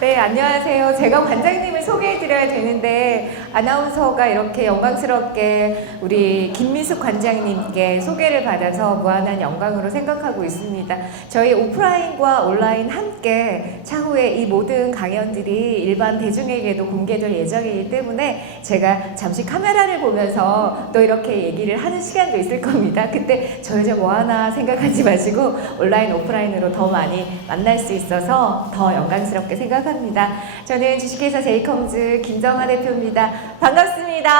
네, 안녕하세요. 제가 관장님을 소개해드려야 되는데 아나운서가 이렇게 영광스럽게 우리 김미숙 관장님께 소개를 받아서 무한한 영광으로 생각하고 있습니다. 저희 오프라인과 온라인 함께 차후에 이 모든 강연들이 일반 대중에게도 공개될 예정이기 때문에 제가 잠시 카메라를 보면서 또 이렇게 얘기를 하는 시간도 있을 겁니다. 그때 저 여자 뭐하나 생각하지 마시고 온라인, 오프라인으로 더 많이 만날 수 있어서 더 영광스럽게 생각합니다. 저는 주식회사 제이컴즈 김정아 대표입니다. 반갑습니다.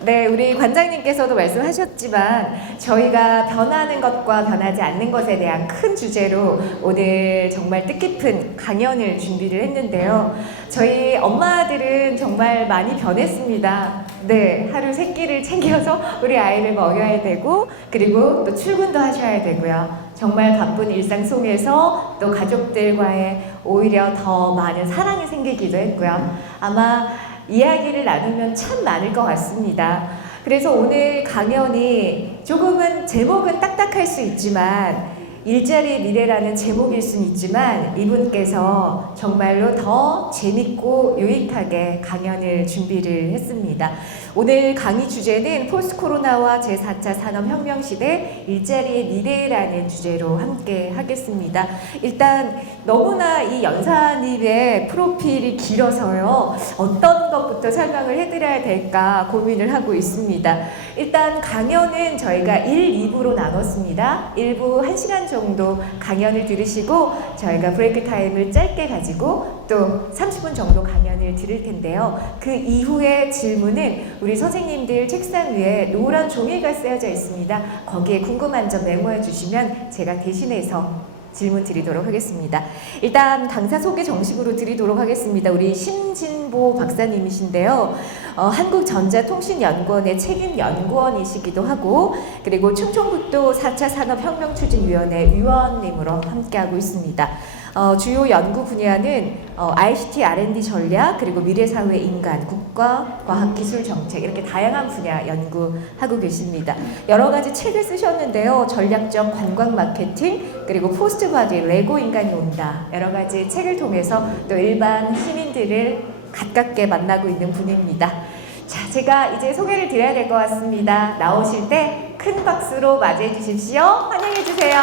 네, 우리 관장님께서도 말씀하셨지만 저희가 변하는 것과 변하지 않는 것에 대한 큰 주제로 오늘 정말 뜻깊은 강연을 준비를 했는데요. 저희 엄마들은 정말 많이 변했습니다. 네, 하루 세 끼를 챙겨서 우리 아이를 먹여야 되고 그리고 또 출근도 하셔야 되고요. 정말 바쁜 일상 속에서 또 가족들과의 오히려 더 많은 사랑이 생기기도 했고요. 아마 이야기를 나누면 참 많을 것 같습니다. 그래서 오늘 강연이 조금은 제목은 딱딱할 수 있지만 일자리의 미래라는 제목일 수는 있지만 이분께서 정말로 더 재밌고 유익하게 강연을 준비를 했습니다. 오늘 강의 주제는 포스트 코로나와 제4차 산업혁명 시대 일자리의 미래라는 주제로 함께 하겠습니다. 일단 너무나 이 연사님의 프로필이 길어서요. 어떤 것부터 설명을 해드려야 될까 고민을 하고 있습니다. 일단 강연은 저희가 1, 2부로 나눴습니다. 1부 1시간 정도 강연을 들으시고 저희가 브레이크 타임을 짧게 가지고 또 30분 정도 강연을 들을 텐데요. 그 이후에 질문은 우리 선생님들 책상 위에 노란 종이가 쓰여져 있습니다. 거기에 궁금한 점 메모해 주시면 제가 대신해서 질문 드리도록 하겠습니다. 일단 강사 소개 정식으로 드리도록 하겠습니다. 우리 신진보 박사님이신데요. 한국전자통신연구원의 책임연구원이시기도 하고 그리고 충청북도 4차 산업혁명추진위원회 위원님으로 함께하고 있습니다. 주요 연구 분야는 ICT R&D 전략 그리고 미래사회 인간, 국가, 과학기술 정책 이렇게 다양한 분야 연구하고 계십니다. 여러 가지 책을 쓰셨는데요. 전략적 관광 마케팅 그리고 포스트 바디 레고 인간이 온다 여러 가지 책을 통해서 또 일반 시민들을 가깝게 만나고 있는 분입니다. 자, 제가 이제 소개를 드려야 될 것 같습니다. 나오실 때 큰 박수로 맞이해 주십시오. 환영해 주세요.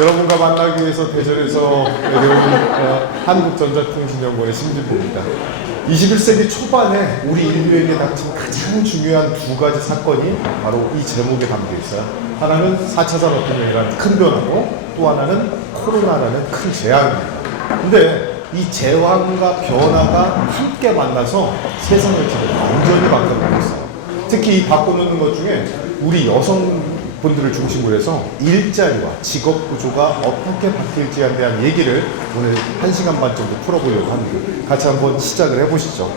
여러분과 만나기 위해서 대전에서 내려온 한국전자통신연구원의 신진보입니다. 21세기 초반에 우리 인류에게 닥친 가장 중요한 두 가지 사건이 바로 이 제목에 담겨 있어요. 하나는 4차 산업혁명이라는 큰 변화고 또 하나는 코로나라는 큰 재앙입니다. 근데 이 재앙과 변화가 함께 만나서 세상을 지금 완전히 바꿔놓고 있어요. 특히 이 바꿔놓는 것 중에 우리 여성분들을 중심으로 해서 일자리와 직업 구조가 어떻게 바뀔지에 대한 얘기를 오늘 1시간 반 정도 풀어보려고 합니다. 같이 한번 시작을 해보시죠.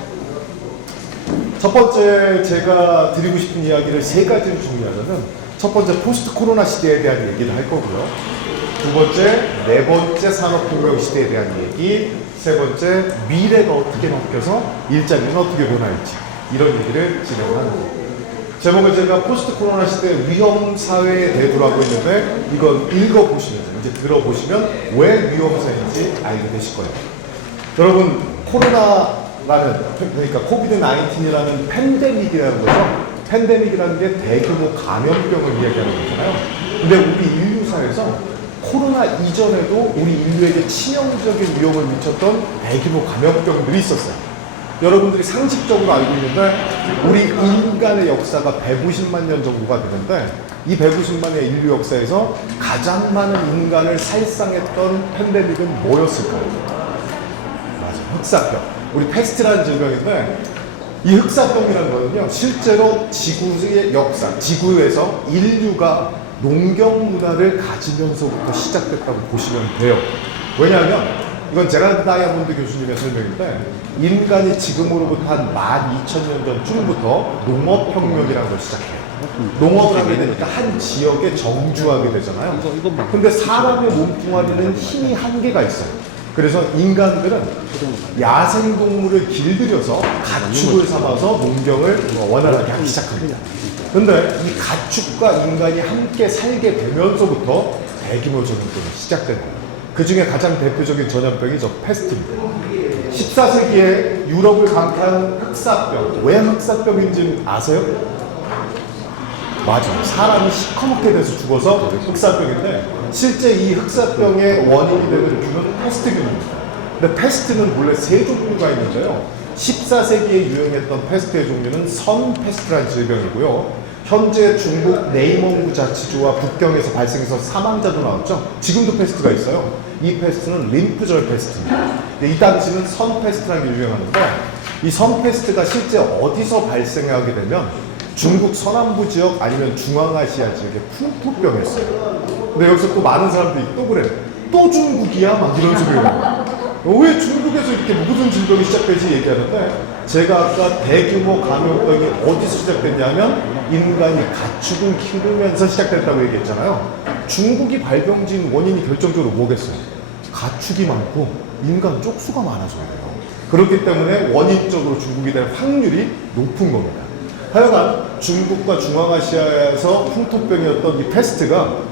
첫 번째 제가 드리고 싶은 이야기를 세 가지로 정리하자면 첫 번째 포스트 코로나 시대에 대한 얘기를 할 거고요. 두 번째, 네 번째 산업혁명 시대에 대한 얘기, 세 번째 미래가 어떻게 바뀌어서 일자리는 어떻게 변할지 이런 얘기를 진행하는 거예요. 제목을 제가 포스트 코로나 시대 위험 사회에 대두라고 했는데 이건 읽어보시면서 이제 들어보시면 왜 위험사인지 알게 되실 거예요. 여러분 코로나라는 그러니까 코비드-19이라는 팬데믹이라는 거죠. 팬데믹이라는 게 대규모 감염병을 이야기하는 거잖아요. 근데 우리 인류 사회에서 코로나 이전에도 우리 인류에게 치명적인 위험을 미쳤던 대규모 감염병들이 있었어요. 여러분들이 상식적으로 알고 있는데 우리 인간의 역사가 150만 년 정도가 되는데 이 150만의 인류 역사에서 가장 많은 인간을 살상했던 팬데믹은 뭐였을까요? 맞아, 흑사병. 우리 패스트라는 질병인데 이 흑사병이라는 거는요 실제로 지구의 역사, 지구에서 인류가 농경 문화를 가지면서부터 시작됐다고 보시면 돼요. 왜냐하면 이건 제라드 다이아몬드 교수님의 설명인데 인간이 지금으로부터 한 12,000년 전쯤부터 농업혁명이라는 걸 시작해요. 농업을 하게 되니까 한 지역에 정주하게 되잖아요. 근데 사람의 몸뚱아리는 힘이 한계가 있어요. 그래서 인간들은 야생동물을 길들여서 가축을 삼아서 농경을 원활하게 하기 시작합니다. 근데 이 가축과 인간이 함께 살게 되면서부터 대규모 전염병이 시작됩니다. 그 중에 가장 대표적인 전염병이 패스트입니다. 14세기에 유럽을 강타한 흑사병. 왜 흑사병인지 아세요? 맞아요. 사람이 시커멓게 돼서 죽어서 흑사병인데 실제 이 흑사병의 원인이 되는 균은 패스트균입니다. 근데 패스트는 원래 세 종류가 있는데요. 14세기에 유행했던 패스트의 종류는 선패스트라는 질병이고요. 현재 중국 네이멍구 자치주와 북경에서 발생해서 사망자도 나왔죠. 지금도 패스트가 있어요. 이 패스트는 림프절 패스트입니다. 이 당시는 선패스트라는 게 유행하는데 이 선패스트가 실제 어디서 발생하게 되면 중국 서남부 지역 아니면 중앙아시아 지역의 풍토병이었어요. 근데 여기서 또 많은 사람들이 또 그래. 또 중국이야? 막 이런 소리를 해요. 왜 중국에서 이렇게 무슨 질병이 시작되지 얘기하는데 제가 아까 대규모 감염병이 어디서 시작됐냐면 인간이 가축을 키우면서 시작됐다고 얘기했잖아요. 중국이 발병진 원인이 결정적으로 뭐겠어요? 가축이 많고 인간 쪽수가 많아서예요. 그렇기 때문에 원인적으로 중국이 될 확률이 높은 겁니다. 하여간 중국과 중앙아시아에서 풍토병이었던 이 패스트가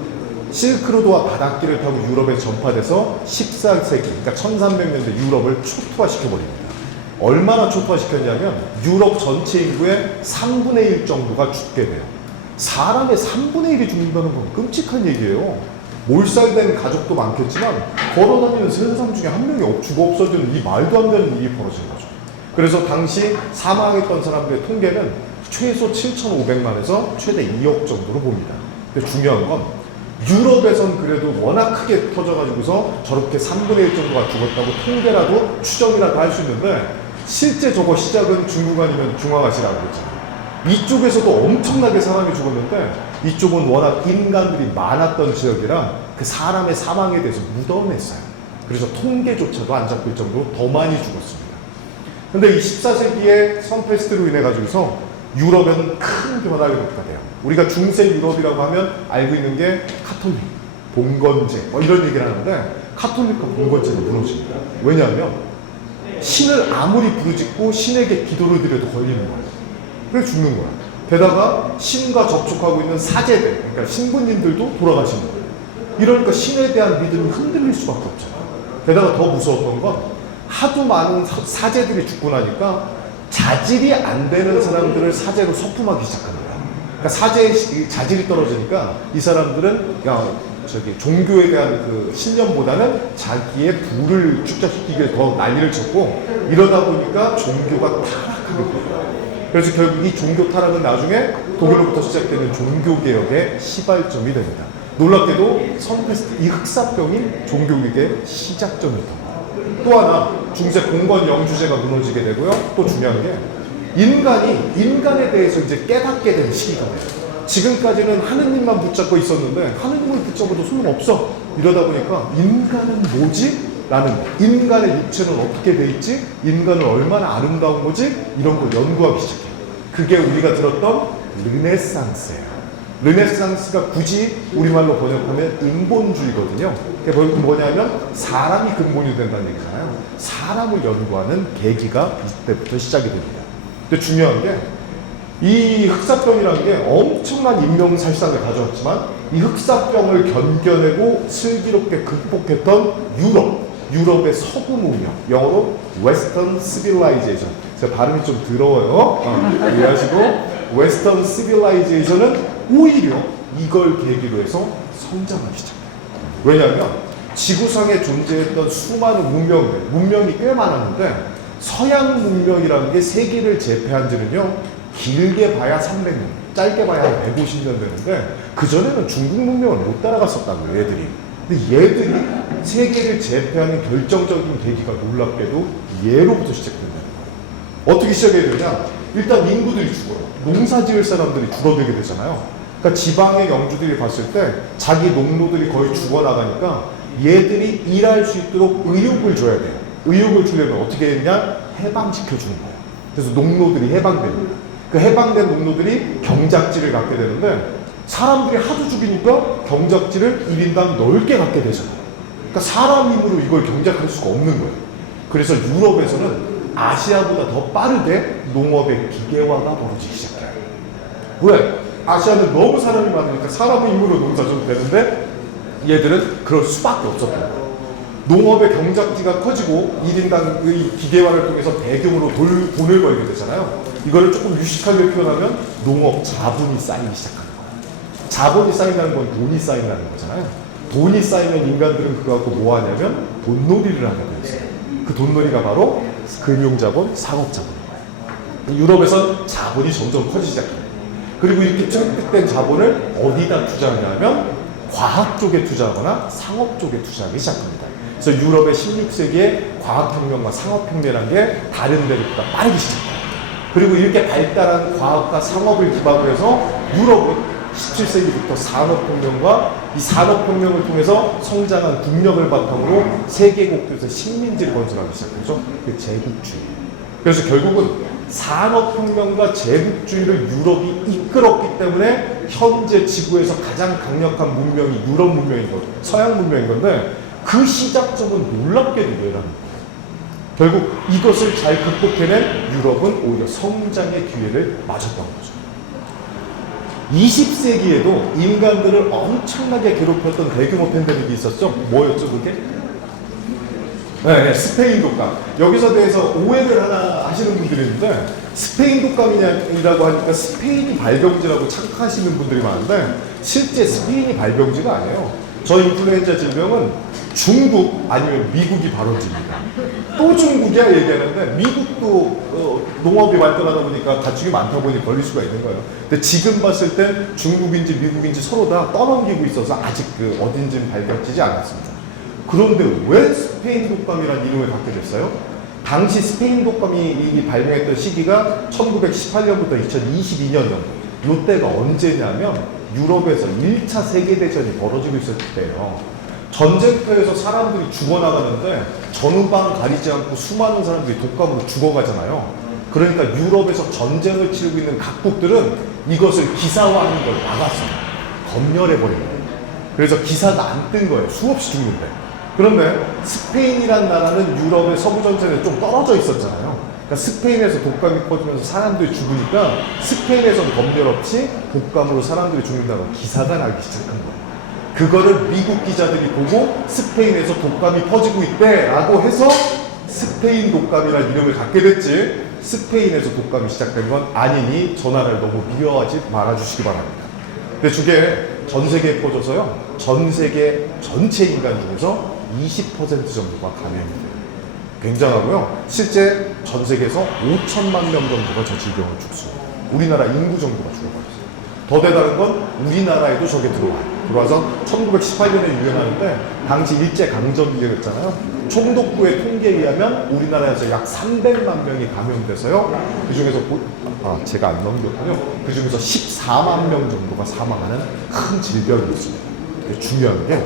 실크로드와 바닷길을 타고 유럽에 전파돼서 14세기, 그러니까 1300년대 유럽을 초토화시켜버립니다. 얼마나 초토화시켰냐면 유럽 전체 인구의 3분의 1 정도가 죽게 돼요. 사람의 3분의 1이 죽는다는 건 끔찍한 얘기예요. 몰살된 가족도 많겠지만 걸어다니는 세상 중에 한 명이 죽어 없어지는 이 말도 안 되는 일이 벌어진 거죠. 그래서 당시 사망했던 사람들의 통계는 최소 7,500만에서 최대 2억 정도로 봅니다. 근데 중요한 건 유럽에선 그래도 워낙 크게 터져가지고서 저렇게 3분의 1 정도가 죽었다고 통계라도 추정이라도 할 수 있는데 실제 저거 시작은 중국 아니면 중앙아시아라고 그랬잖아요. 이쪽에서도 엄청나게 사람이 죽었는데 이쪽은 워낙 인간들이 많았던 지역이라 그 사람의 사망에 대해서 무덤했어요. 그래서 통계조차도 안 잡힐 정도로 더 많이 죽었습니다. 근데 이 14세기에 선패스트로 인해 가지고서 유럽에는 큰 변화가 돼요. 우리가 중세 유럽이라고 하면 알고 있는 게 카톨릭, 봉건제 이런 얘기를 하는데 카톨릭과 봉건제는 무너집니다. 왜냐하면 신을 아무리 부르짖고 신에게 기도를 드려도 걸리는 거예요. 그래서 죽는 거야. 게다가 신과 접촉하고 있는 사제들, 그러니까 신부님들도 돌아가시는 거예요. 이러니까 신에 대한 믿음이 흔들릴 수밖에 없잖아요. 게다가 더 무서웠던 건 하도 많은 사제들이 죽고 나니까 자질이 안 되는 사람들을 사제로 서품하기 시작합니다. 그러니까 사제의 자질이 떨어지니까 이 사람들은 종교에 대한 그 신념보다는 자기의 부를 축적시키기 위해 더 난리를 쳤고 이러다 보니까 종교가 타락하게 돼요. 그래서 결국 이 종교 타락은 나중에 독일로부터 시작되는 종교개혁의 시발점이 됩니다. 놀랍게도 선패스트, 이 흑사병이 종교개혁의 시작점이었던 거예요. 또 하나 중세 공건 영주제가 무너지게 되고요. 또 중요한 게 인간이 인간에 대해서 이제 깨닫게 되는 시기가 돼요. 지금까지는 하느님만 붙잡고 있었는데 하느님을 붙잡아도 소용없어. 이러다 보니까 인간은 뭐지? 라는 인간의 육체는 어떻게 돼 있지? 인간은 얼마나 아름다운 거지? 이런 걸 연구하기 시작해요. 그게 우리가 들었던 르네상스예요. 르네상스가 굳이 우리말로 번역하면 인본주의거든요. 그게 뭐냐면 사람이 근본이 된다는 얘기잖아요. 사람을 연구하는 계기가 이때부터 시작이 됩니다. 근데 중요한 게 이 흑사병이라는 게 엄청난 인명살상을 가져왔지만 이 흑사병을 견뎌내고 슬기롭게 극복했던 유럽의 서구 문명, 영어로 웨스턴 시빌라이제이션. 제가 발음이 좀 더러워요. 이해하시고 웨스턴 시빌라이제이션은 오히려 이걸 계기로 해서 성장하기 시작해요. 왜냐하면 지구상에 존재했던 수많은 문명이 꽤 많았는데 서양 문명이라는 게 세계를 제패한 지는요 길게 봐야 300년, 짧게 봐야 150년 되는데 그전에는 중국 문명을 못 따라갔었다고요, 얘들이. 근데 얘들이 세계를 제패하는 결정적인 계기가 놀랍게도 얘로부터 시작된다는 거예요. 어떻게 시작해야 되냐? 일단 인구들이 죽어요. 농사 지을 사람들이 줄어들게 되잖아요. 그러니까 지방의 영주들이 봤을 때 자기 농노들이 거의 죽어나가니까 얘들이 일할 수 있도록 의욕을 줘야 돼요. 의욕을 주려면 어떻게 했냐? 해방시켜주는 거예요. 그래서 농노들이 해방됩니다. 그 해방된 농노들이 경작지를 갖게 되는데 사람들이 하도 죽이니까 경작지를 1인당 넓게 갖게 되잖아요. 그러니까 사람 힘으로 이걸 경작할 수가 없는 거예요. 그래서 유럽에서는 아시아보다 더 빠르게 농업의 기계화가 벌어지기 시작해요. 왜? 아시아는 너무 사람이 많으니까 사람의 힘으로 농사 좀 되는데 얘들은 그럴 수밖에 없었던 거예요. 농업의 경작지가 커지고 1인당의 기계화를 통해서 대규모로 돈을 벌게 되잖아요. 이거를 조금 유식하게 표현하면 농업 자본이 쌓이기 시작하는 거예요. 자본이 쌓인다는 건 돈이 쌓인다는 거잖아요. 돈이 쌓이면 인간들은 그거 갖고 뭐 하냐면 돈놀이를 하게 되었어요. 그 돈놀이가 바로 금융자본, 상업자본인 거예요. 유럽에선 자본이 점점 커지기 시작합니다. 그리고 이렇게 획득된 자본을 어디다 투자하냐면 과학 쪽에 투자하거나 상업 쪽에 투자하기 시작합니다. 그래서 유럽의 16세기에 과학혁명과 상업혁명이라는 게 다른 데보다 빠르기 시작해요. 그리고 이렇게 발달한 과학과 상업을 기반으로 해서 유럽은 17세기부터 산업혁명과 이 산업혁명을 통해서 성장한 국력을 바탕으로 세계 곳곳에서 식민지를 건설하기 시작했죠. 그 제국주의. 그래서 결국은 산업혁명과 제국주의를 유럽이 이끌었기 때문에 현재 지구에서 가장 강력한 문명이 유럽 문명인 거죠. 서양 문명인 건데 그 시작점은 놀랍게도 이해라는 거예요. 결국 이것을 잘 극복해낸 유럽은 오히려 성장의 기회를 맞았던 거죠. 20세기에도 인간들을 엄청나게 괴롭혔던 대규모 팬데믹이 있었죠. 뭐였죠 그게? 네, 스페인 독감. 여기서 대해서 오해를 하나 하시는 분들이 있는데 스페인 독감이라고 하니까 스페인이 발병지라고 착각하시는 분들이 많은데 실제 스페인이 발병지가 아니에요. 저 인플루엔자 질병은 중국 아니면 미국이 발원지입니다. 또 중국이야 얘기하는데 미국도 농업이 발달하다 보니까 가축이 많다 보니 걸릴 수가 있는 거예요. 근데 지금 봤을 땐 중국인지 미국인지 서로 다 떠넘기고 있어서 아직 어딘지는 발견되지 않았습니다. 그런데 왜 스페인 독감이라는 이름을 갖게 됐어요? 당시 스페인 독감이 발병했던 시기가 1918년부터 2022년 정도. 이때가 언제냐면 유럽에서 1차 세계대전이 벌어지고 있었을 때예요. 전쟁터에서 사람들이 죽어나가는데 전후방 가리지 않고 수많은 사람들이 독감으로 죽어가잖아요. 그러니까 유럽에서 전쟁을 치르고 있는 각국들은 이것을 기사화하는 걸 막았어요. 검열해버린 거예요. 그래서 기사가 안 뜬 거예요. 수없이 죽는데. 그런데 스페인이란 나라는 유럽의 서부 전선에 좀 떨어져 있었잖아요. 그러니까 스페인에서 독감이 퍼지면서 사람들이 죽으니까 스페인에서는 검열 없이 독감으로 사람들이 죽는다고 기사가 나기 시작한 거예요. 그거를 미국 기자들이 보고 스페인에서 독감이 퍼지고 있대라고 해서 스페인 독감이라는 이름을 갖게 됐지 스페인에서 독감이 시작된 건 아니니 저 나라를 너무 미워하지 말아주시기 바랍니다. 근데 저게 전 세계에 퍼져서요. 전 세계 전체 인간 중에서 20% 정도가 감염이 돼요. 굉장하고요. 실제 전 세계에서 5천만 명 정도가 저 질병을 죽습니다. 우리나라 인구 정도가 죽어버렸어요. 더 대단한 건 우리나라에도 저게 들어와요. 들어와서 1918년에 유행하는데 당시 일제강점기였잖아요. 총독부의 통계에 의하면 우리나라에서 약 300만 명이 감염돼서요. 그 중에서 제가 안 넘겼군요. 그 중에서 14만 명 정도가 사망하는 큰 질병이었습니다. 중요한 게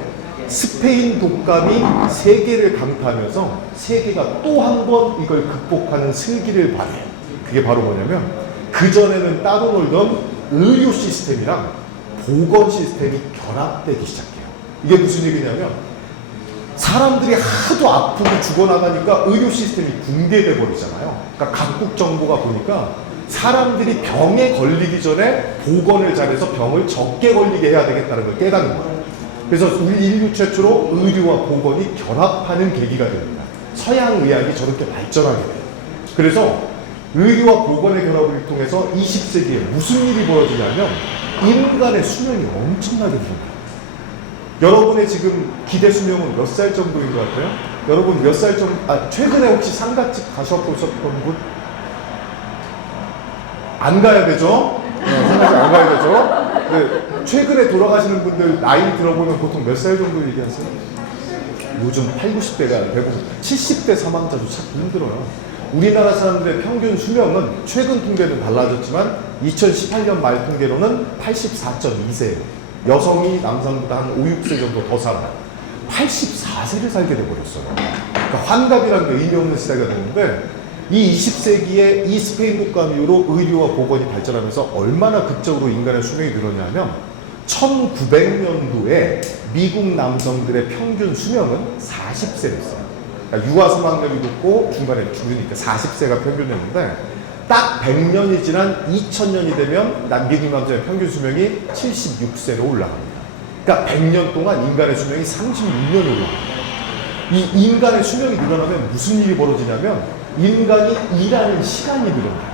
스페인 독감이 세계를 강타하면서 세계가 또 한 번 이걸 극복하는 슬기를 발휘해요. 그게 바로 뭐냐면 그전에는 따로 놀던 의료 시스템이랑 보건 시스템이 결합되기 시작해요. 이게 무슨 얘기냐면 사람들이 하도 아프고 죽어나가니까 의료 시스템이 붕괴돼 버리잖아요. 그러니까 각국 정부가 보니까 사람들이 병에 걸리기 전에 보건을 잘해서 병을 적게 걸리게 해야 되겠다는 걸 깨닫는 거예요. 그래서 우리 인류 최초로 의료와 보건이 결합하는 계기가 됩니다. 서양 의학이 저렇게 발전하게 돼요. 그래서 의료와 보건의 결합을 통해서 20세기에 무슨 일이 벌어지냐면 인간의 수명이 엄청나게 늘어나요. 여러분의 지금 기대 수명은 몇 살 정도인 것 같아요? 여러분 몇 살 정도, 최근에 혹시 상가집 가셔보셨던 분? 안 가야 되죠? 상가집 안 가야 되죠? 네, 최근에 돌아가시는 분들 나이 들어보면 보통 몇 살 정도 얘기하세요? 요즘 8, 90대가 대부분 70대 사망자도 찾기 힘들어요. 우리나라 사람들의 평균 수명은 최근 통계는 달라졌지만 2018년 말 통계로는 84.2세예요. 여성이 남성보다 한 5, 6세 정도 더 살아요. 84세를 살게 돼버렸어요. 그러니까 환갑이라는 게 의미 없는 시대가 됐는데 이 20세기에 이 스페인 독감 이후로 의료와 보건이 발전하면서 얼마나 극적으로 인간의 수명이 늘었냐면 1900년도에 미국 남성들의 평균 수명은 40세였어요. 그러니까 유아 사망률이 높고 중간에 죽으니까 40세가 평균이었는데 딱 100년이 지난 2000년이 되면 미국 남성의 평균 수명이 76세로 올라갑니다. 그러니까 100년 동안 인간의 수명이 36년이 올라갑니다. 이 인간의 수명이 늘어나면 무슨 일이 벌어지냐면 인간이 일하는 시간이 늘어나요.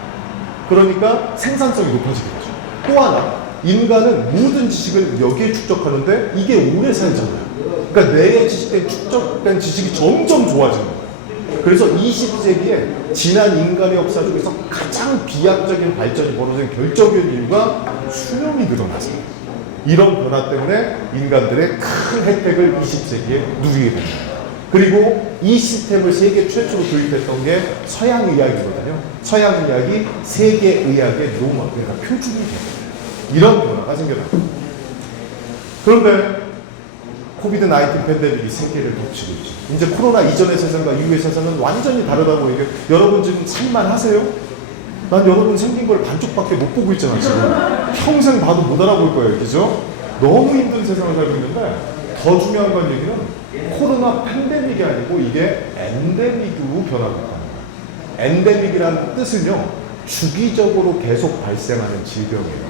그러니까 생산성이 높아지게 되죠. 또 하나, 인간은 모든 지식을 여기에 축적하는데 이게 오래 살잖아요. 그러니까 뇌에 축적된 지식이 점점 좋아지는 거예요. 그래서 20세기에 지난 인간의 역사 중에서 가장 비약적인 발전이 벌어진 결정적인 이유가 수명이 늘어나서 이런 변화 때문에 인간들의 큰 혜택을 20세기에 누리게 됩니다. 그리고 이 시스템을 세계 최초로 도입했던 게 서양의학이거든요. 서양의학이 세계의학의 노마, 그러니까 표준이 됩니다. 이런 변화가 생겨납니다. 그런데 코비드-19 팬데믹이 세계를 덮치고 있죠. 이제 코로나 이전의 세상과 이후의 세상은 완전히 다르다고 얘기해요. 여러분 지금 산만하세요? 난 여러분 생긴 걸 반쪽밖에 못 보고 있잖아, 지금. 평생 봐도 못 알아볼 거예요, 그죠? 너무 힘든 세상을 살고 있는데, 더 중요한 건 얘기는 코로나 팬데믹이 아니고 이게 엔데믹으로 변하고 있다는 거예요. 엔데믹이라는 뜻은요, 주기적으로 계속 발생하는 질병이에요.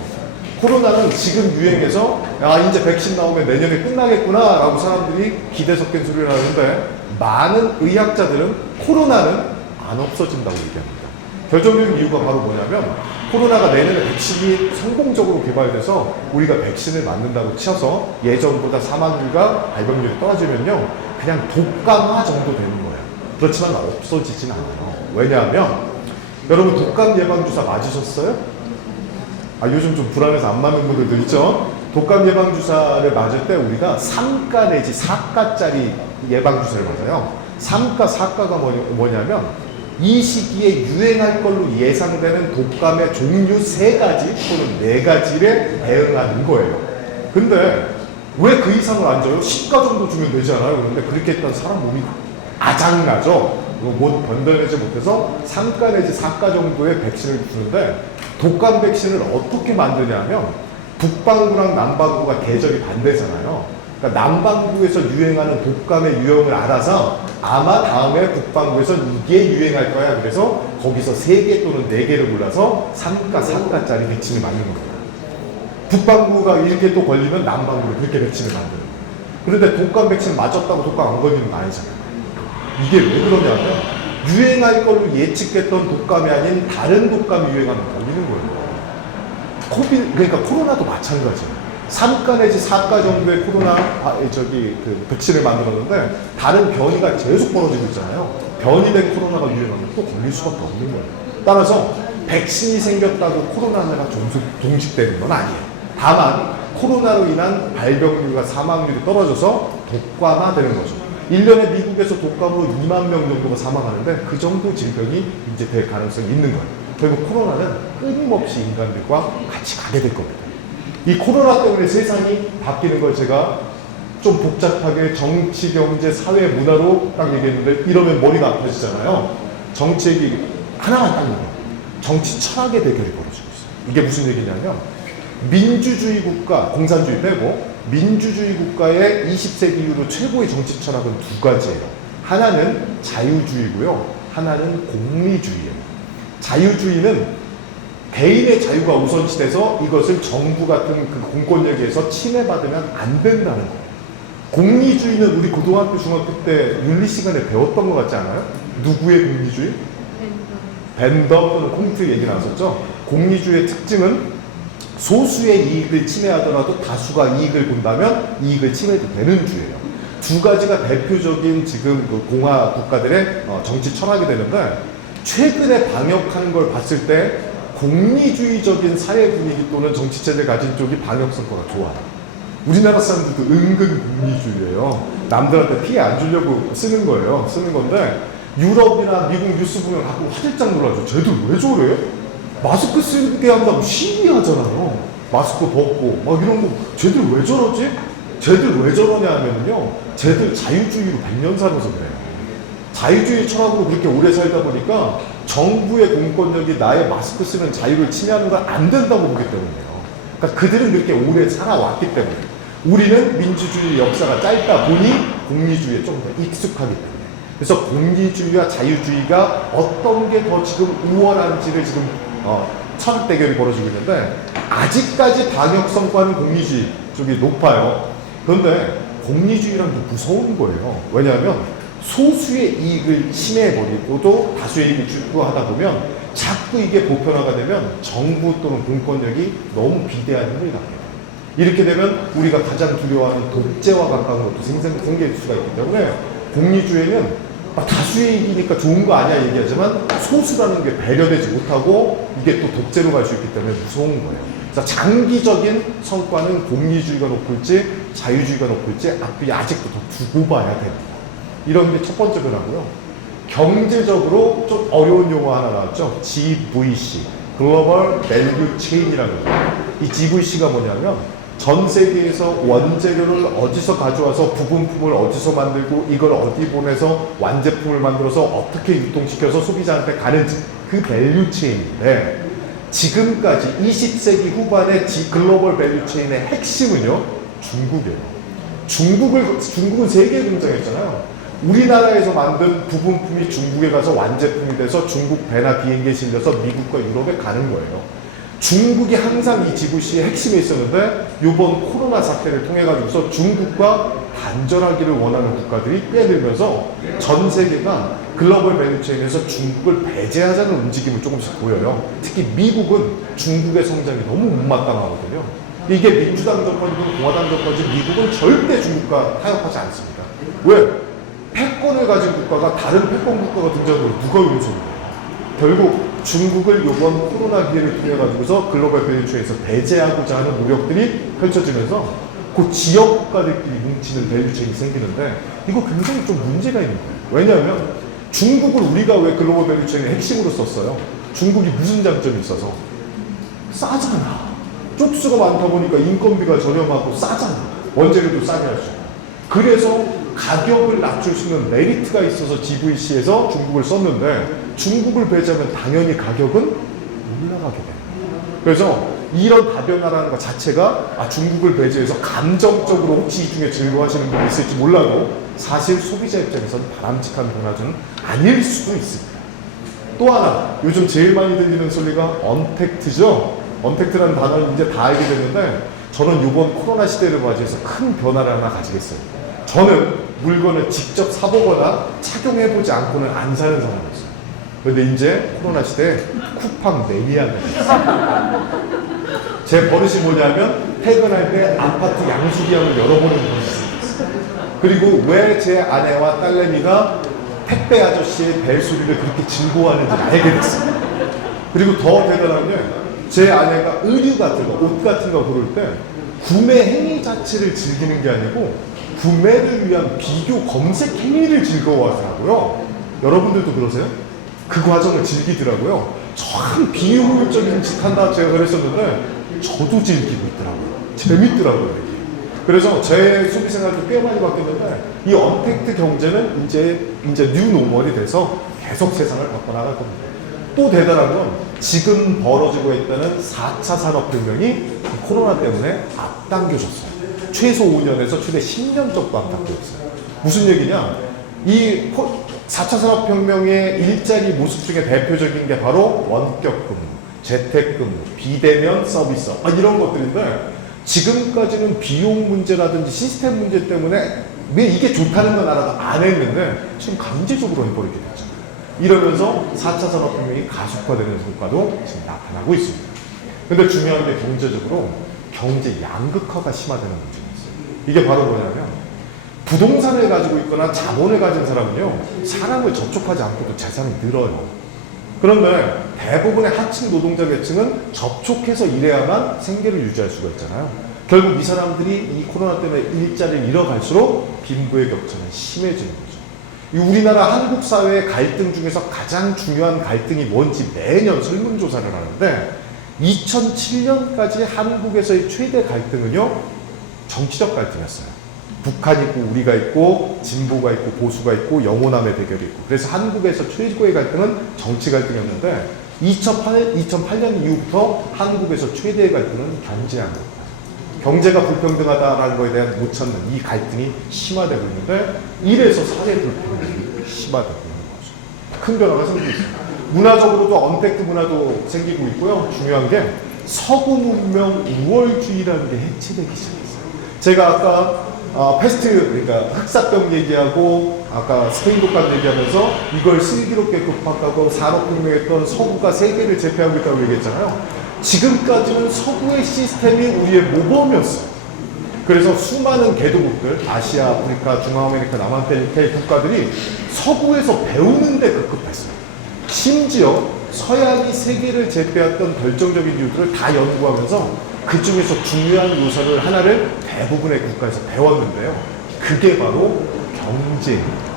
코로나는 지금 유행해서 이제 백신 나오면 내년에 끝나겠구나 라고 사람들이 기대 섞인 소리를 하는데 많은 의학자들은 코로나는 안 없어진다고 얘기합니다. 결정적인 이유가 바로 뭐냐면 코로나가 내년에 백신이 성공적으로 개발돼서 우리가 백신을 맞는다고 치어서 예전보다 사망률과 발병률이 떨어지면요 그냥 독감화 정도 되는 거예요. 그렇지만 없어지진 않아요. 왜냐하면 여러분 독감 예방주사 맞으셨어요? 요즘 좀 불안해서 안 맞는 분들도 있죠. 독감 예방주사를 맞을 때 우리가 3가 내지 4가짜리 예방주사를 맞아요. 3가, 4가가 뭐냐면 이 시기에 유행할 걸로 예상되는 독감의 종류 3가지 또는 4가지에 대응하는 거예요. 근데 왜 그 이상을 안 줘요? 10가 정도 주면 되잖아요. 그런데 그렇게 했던 사람 몸이 아작나죠. 못 견뎌내지 못해서 3가 내지 4가 정도의 백신을 주는데 독감 백신을 어떻게 만드냐면 북반구랑 남반구가 계절이 반대잖아요. 그러니까 남반구에서 유행하는 독감의 유형을 알아서 아마 다음에 북반구에서 이게 유행할 거야. 그래서 거기서 3개 또는 4개를 골라서 3가, 4가짜리 백신을 만드는 겁니다. 북반구가 1개 또 걸리면 남반구로 그렇게 백신을 만드는 거예요. 그런데 독감 백신 맞았다고 독감 안 걸리는 거 아니잖아요. 이게 왜 그러냐면 유행할 걸로 예측했던 독감이 아닌 다른 독감이 유행하면 걸리는 거예요. 그러니까 코로나도 마찬가지예요. 3가 내지 4가 정도의 코로나 백신을 만들었는데 다른 변이가 계속 벌어지고 있잖아요. 변이된 코로나가 유행하면 또 걸릴 수밖에 없는 거예요. 따라서 백신이 생겼다고 코로나가 종식되는 건 아니에요. 다만 코로나로 인한 발병률과 사망률이 떨어져서 독감화되는 거죠. 1년에 미국에서 독감으로 2만 명 정도가 사망하는데 그 정도 질병이 이제 될 가능성이 있는 거예요. 결국 코로나는 끊임없이 인간들과 같이 가게 될 겁니다. 이 코로나 때문에 세상이 바뀌는 걸 제가 좀 복잡하게 정치, 경제, 사회, 문화로 딱 얘기했는데 이러면 머리가 아파지잖아요. 정치 얘기 하나만 딱 나와요. 정치 철학의 대결이 벌어지고 있어요. 이게 무슨 얘기냐면 민주주의 국가, 공산주의 빼고 민주주의 국가의 20세기 이후로 최고의 정치 철학은 2가지예요. 하나는 자유주의고요. 하나는 공리주의예요. 자유주의는 개인의 자유가 우선시돼서 이것을 정부 같은 그 공권력에서 침해받으면 안 된다는 거예요. 공리주의는 우리 고등학교, 중학교 때 윤리 시간에 배웠던 것 같지 않아요? 누구의 공리주의? 벤덤 또는 콩트 얘기 나왔었죠. 공리주의의 특징은 소수의 이익을 침해하더라도 다수가 이익을 본다면 이익을 침해도 되는 주예요. 2가지가 대표적인 지금 그 공화 국가들의 정치 철학이 되는데 최근에 방역하는 걸 봤을 때 공리주의적인 사회 분위기 또는 정치체제 가진 쪽이 방역 성과가 좋아요. 우리나라 사람들도 은근 공리주의예요. 남들한테 피해 안 주려고 쓰는 거예요. 쓰는 건데 유럽이나 미국 뉴스 보면 가끔 화들짝 놀라죠. 쟤들 왜 저래? 마스크 쓰게 한다고 시위하잖아요. 마스크 벗고 막 이런 거 쟤들 왜 저러지? 쟤들 왜 저러냐 하면요 쟤들 자유주의로 100년 살아서 그래요. 자유주의 철학으로 그렇게 오래 살다 보니까 정부의 공권력이 나의 마스크 쓰는 자유를 침해하는 건 안 된다고 보기 때문이에요. 그러니까 그들은 그렇게 오래 살아왔기 때문에. 우리는 민주주의 역사가 짧다 보니 공리주의에 좀 더 익숙하기 때문에. 그래서 공리주의와 자유주의가 어떤 게 더 지금 우월한지를 지금 철학 대결이 벌어지고 있는데, 아직까지 방역 성과는 공리주의 쪽이 높아요. 그런데 공리주의란 게 무서운 거예요. 왜냐하면 소수의 이익을 침해해버리고 또 다수의 이익을 추구하다 보면 자꾸 이게 보편화가 되면 정부 또는 공권력이 너무 비대한 힘을 갖게 돼요. 이렇게 되면 우리가 가장 두려워하는 독재와 가까운 것도 생길 수가 있기 때문에, 공리주의는 다수의 이익이니까 좋은 거 아니야 얘기하지만 소수라는 게 배려되지 못하고 이게 또 독재로 갈 수 있기 때문에 무서운 거예요. 그래서 장기적인 성과는 공리주의가 높을지 자유주의가 높을지 앞뒤 아직도 더 두고 봐야 됩니다. 이런 게 첫 번째 변화고요. 경제적으로 좀 어려운 용어 하나 나왔죠. GVC, 글로벌 밸류 체인이라는 거예요. 이 GVC가 뭐냐면 전 세계에서 원재료를 어디서 가져와서 부분품을 어디서 만들고 이걸 어디 보내서 완제품을 만들어서 어떻게 유통시켜서 소비자한테 가는지, 그 밸류 체인인데, 지금까지 20세기 후반의 글로벌 밸류 체인의 핵심은요, 중국이에요. 중국은 세계에 등장했잖아요. 우리나라에서 만든 부분품이 중국에 가서 완제품이 돼서 중국 배나 비행기에 실려서 미국과 유럽에 가는 거예요. 중국이 항상 이 GVC의 핵심에 있었는데, 이번 코로나 사태를 통해 가지고서 중국과 단절하기를 원하는 국가들이 빼들면서 전 세계가 글로벌 밸류체인에서 중국을 배제하자는 움직임을 조금씩 보여요. 특히 미국은 중국의 성장이 너무 못마땅하거든요. 이게 민주당 정권이든 공화당 정권이든 미국은 절대 중국과 타협하지 않습니다. 왜? 패권을 가진 국가가 다른 패권 국가가 등장하면 누가 용서해요? 결국 중국을 이번 코로나 기회를 통해 가지고서 글로벌 밸류체인에서 배제하고자 하는 노력들이 펼쳐지면서 그 지역 국가들끼리 뭉치는 밸류체인이 생기는데, 이거 굉장히 좀 문제가 있는 거예요. 왜냐하면 중국을 우리가 왜 글로벌 밸류체인의 핵심으로 썼어요? 중국이 무슨 장점이 있어서? 싸잖아. 쪽수가 많다 보니까 인건비가 저렴하고 싸잖아. 원재료도 싸게 할 수 있고. 그래서 가격을 낮출 수 있는 메리트가 있어서 GVC에서 중국을 썼는데, 중국을 배제하면 당연히 가격은 올라가게 됩니다. 그래서 이런 다변화라는 것 자체가 중국을 배제해서 감정적으로 혹시 이 중에 즐거워하시는 분이 있을지 몰라도 사실 소비자 입장에서는 바람직한 변화는 아닐 수도 있습니다. 또 하나, 요즘 제일 많이 들리는 소리가 언택트죠. 언택트라는 단어를 이제 다 알게 됐는데, 저는 이번 코로나 시대를 맞이해서 큰 변화를 하나 가지겠어요. 저는 물건을 직접 사보거나 착용해보지 않고는 안 사는 사람이었어요. 그런데 이제 코로나 시대에 쿠팡 매니아가 됐어요. 제 버릇이 뭐냐면 퇴근할 때 아파트 양수기함을 열어보는 버릇이 있어요. 그리고 왜 제 아내와 딸내미가 택배 아저씨의 벨소리를 그렇게 즐거워하는지 알게 됐어요. 그리고 더 대단한 게, 제 아내가 의류 같은 거, 옷 같은 거 고를 때 구매 행위 자체를 즐기는 게 아니고 구매를 위한 비교 검색 행위를 즐거워하더라고요. 여러분들도 그러세요? 그 과정을 즐기더라고요. 참 비효율적인 짓 한다 제가 그랬었는데 저도 즐기고 있더라고요. 재밌더라고요. 이게. 그래서 제 소비 생활도 꽤 많이 바뀌었는데, 이 언택트 경제는 이제 뉴 노멀이 돼서 계속 세상을 바꿔나갈 겁니다. 또 대단한 건 지금 벌어지고 있다는 4차 산업혁명이 코로나 때문에 앞당겨졌어요. 최소 5년에서 최대 10년 정도 앞당겨졌어요. 무슨 얘기냐? 이 4차 산업혁명의 일자리 모습 중에 대표적인 게 바로 원격근무, 재택근무, 비대면 서비스 이런 것들인데, 지금까지는 비용 문제라든지 시스템 문제 때문에 왜 이게 좋다는 건 알아도 안 했는데 지금 강제적으로 해버리게 됐잖아요. 이러면서 4차 산업혁명이 가속화되는 효과도 지금 나타나고 있습니다. 근데 중요한 게 경제적으로 경제 양극화가 심화되는 문제가 있어요. 이게 바로 뭐냐면, 부동산을 가지고 있거나 자본을 가진 사람은요, 사람을 접촉하지 않고도 재산이 늘어요. 그런데 대부분의 하층 노동자 계층은 접촉해서 일해야만 생계를 유지할 수가 있잖아요. 결국 이 사람들이 이 코로나 때문에 일자리를 잃어갈수록 빈부의 격차는 심해지는 거죠. 우리나라 한국 사회의 갈등 중에서 가장 중요한 갈등이 뭔지 매년 설문조사를 하는데, 2007년까지 한국에서의 최대 갈등은요, 정치적 갈등이었어요. 북한이 있고 우리가 있고 진보가 있고 보수가 있고 영호남의 대결이 있고, 그래서 한국에서 최고의 갈등은 정치 갈등이었는데, 2008년 이후부터 한국에서 최대의 갈등은 경제입니다. 경제가 불평등하다라는 것에 대한 못 찾는 이 갈등이 심화되고 있는데 이래서 사회 불평등이 심화되고 있는 거죠. 큰 변화가 생기고 있습니다. 문화적으로도 언택트 문화도 생기고 있고요. 중요한 게 서구 문명 우월주의라는 게 해체되기 시작했어요. 제가 아까 패스트, 그러니까 흑사병 얘기하고 아까 스페인 독감 얘기하면서 이걸 슬기롭게 극복하고 산업혁명했던 서구가 세계를 제패하고 있다고 얘기했잖아요. 지금까지는 서구의 시스템이 우리의 모범이었어요. 그래서 수많은 개도국들, 아시아, 아프리카, 중앙아메리카, 남아메리카의 국가들이 서구에서 배우는데 급급했어요. 심지어 서양이 세계를 제패했던 결정적인 이유들을 다 연구하면서 그 중에서 중요한 요소를 하나를 대부분의 국가에서 배웠는데요. 그게 바로 경제입니다.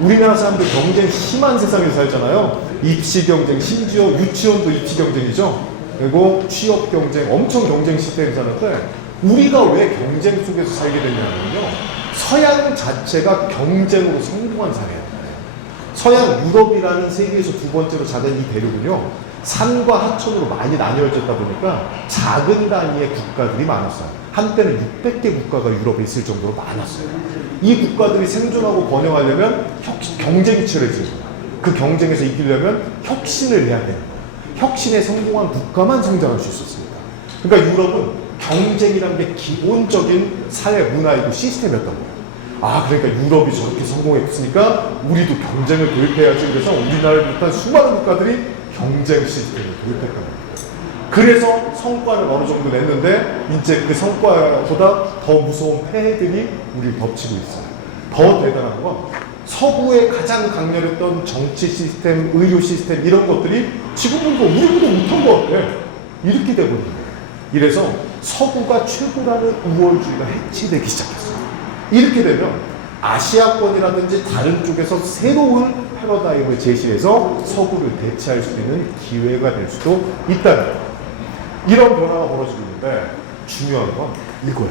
우리나라 사람들 경쟁 심한 세상에서 살잖아요. 입시 경쟁, 심지어 유치원도 입시 경쟁이죠. 그리고 취업 경쟁, 엄청 경쟁 시대에 사는데 우리가 왜 경쟁 속에서 살게 됐냐면요. 서양 자체가 경쟁으로 성공한 사례예요. 서양 유럽이라는 세계에서 두 번째로 작은 이 대륙은요. 산과 하천으로 많이 나뉘어졌다 보니까 작은 단위의 국가들이 많았어요. 한때는 600개 국가가 유럽에 있을 정도로 많았어요. 이 국가들이 생존하고 번영하려면 경쟁이 치열해집니다. 그 경쟁에서 이기려면 혁신을 해야 됩니다. 혁신에 성공한 국가만 성장할 수 있었습니다. 그러니까 유럽은 경쟁이라는 게 기본적인 사회 문화이고 시스템이었던 거예요. 아, 그러니까 유럽이 저렇게 성공했으니까 우리도 경쟁을 도입해야지. 그래서 우리나라를 비롯한 수많은 국가들이 경쟁 시스템을 도입했던 겁니다. 그래서 성과를 어느 정도 냈는데 이제 그 성과보다 더 무서운 폐해들이 우리를 덮치고 있어요. 더 대단한 건 서구의 가장 강렬했던 정치 시스템, 의료 시스템 이런 것들이 지금 보니까 우리보다 못한 것 같아. 이렇게 돼버린 거예요. 이래서 서구가 최고라는 우월주의가 해체되기 시작했어요. 이렇게 되면 아시아권이라든지 다른 쪽에서 새로운 패러다임을 제시해서 서구를 대체할 수 있는 기회가 될 수도 있다는 거예요. 이런 변화가 벌어지고 있는데 중요한 건 이거예요.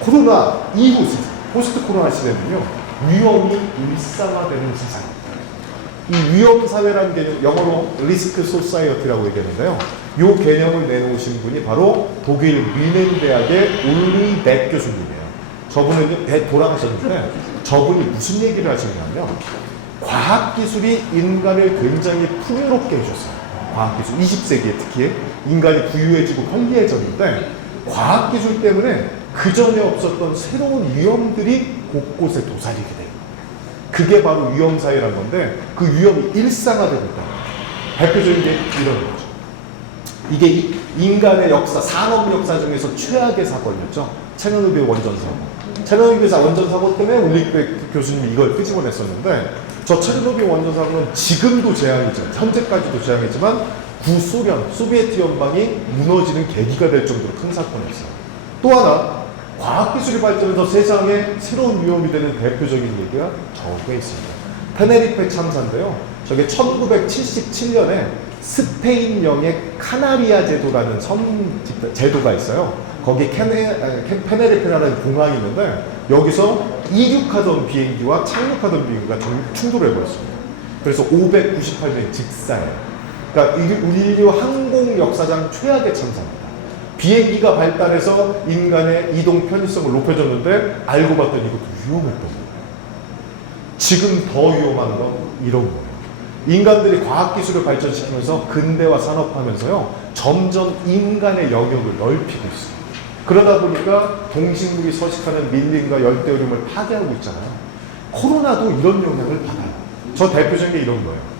코로나 이후 세상, 포스트 코로나 시대는요. 위험이 일상화되는 세상입니다. 이 위험사회라는 개념, 영어로 리스크 소사이어티라고 얘기하는데요. 이 개념을 내놓으신 분이 바로 독일 미넨 대학의 울리 벳 교수님이에요. 저분은 돌아가셨는데 저분이 무슨 얘기를 하시냐면 과학기술이 인간을 굉장히 풍요롭게 해줬어요. 과학기술, 20세기에 특히 인간이 부유해지고 편리해졌는데 과학기술 때문에 그 전에 없었던 새로운 위험들이 곳곳에 도사리게 돼요. 그게 바로 위험사회라는 건데 그 위험이 일상화되고 있다. 대표적인 게 이런 거죠. 이게 인간의 역사, 산업 역사 중에서 최악의 사건이었죠. 체르노빌 원전 사고. 체르노빌 원전 사고 때문에 울리백 교수님이 이걸 끄집어냈었는데 저 체르노빌 원전 사고는 지금도 재앙이지만 현재까지도 재앙이지만 구소련, 소비에트 연방이 무너지는 계기가 될 정도로 큰 사건이었어요. 또 하나 과학기술이 발전해서 세상에 새로운 위험이 되는 대표적인 얘기가 저게 있습니다. 테네리페 참사인데요. 저게 1977년에 스페인령의 카나리아 제도라는 제도가 있어요. 거기 페네리페라는 공항이 있는데 여기서 이륙하던 비행기와 착륙하던 비행기가 충돌해버렸습니다. 그래서 598명 직사예요. 그러니까 인류 항공 역사상 최악의 참사입니다. 비행기가 발달해서 인간의 이동 편의성을 높여줬는데 알고 봤더니 이것도 위험했던 거예요. 지금 더 위험한 건 이런 거예요. 인간들이 과학기술을 발전시키면서 근대화 산업하면서요. 점점 인간의 영역을 넓히고 있어요. 그러다 보니까 동식물이 서식하는 밀림과 열대우림을 파괴하고 있잖아요. 코로나도 이런 영향을 받아요. 저 대표적인 게 이런 거예요.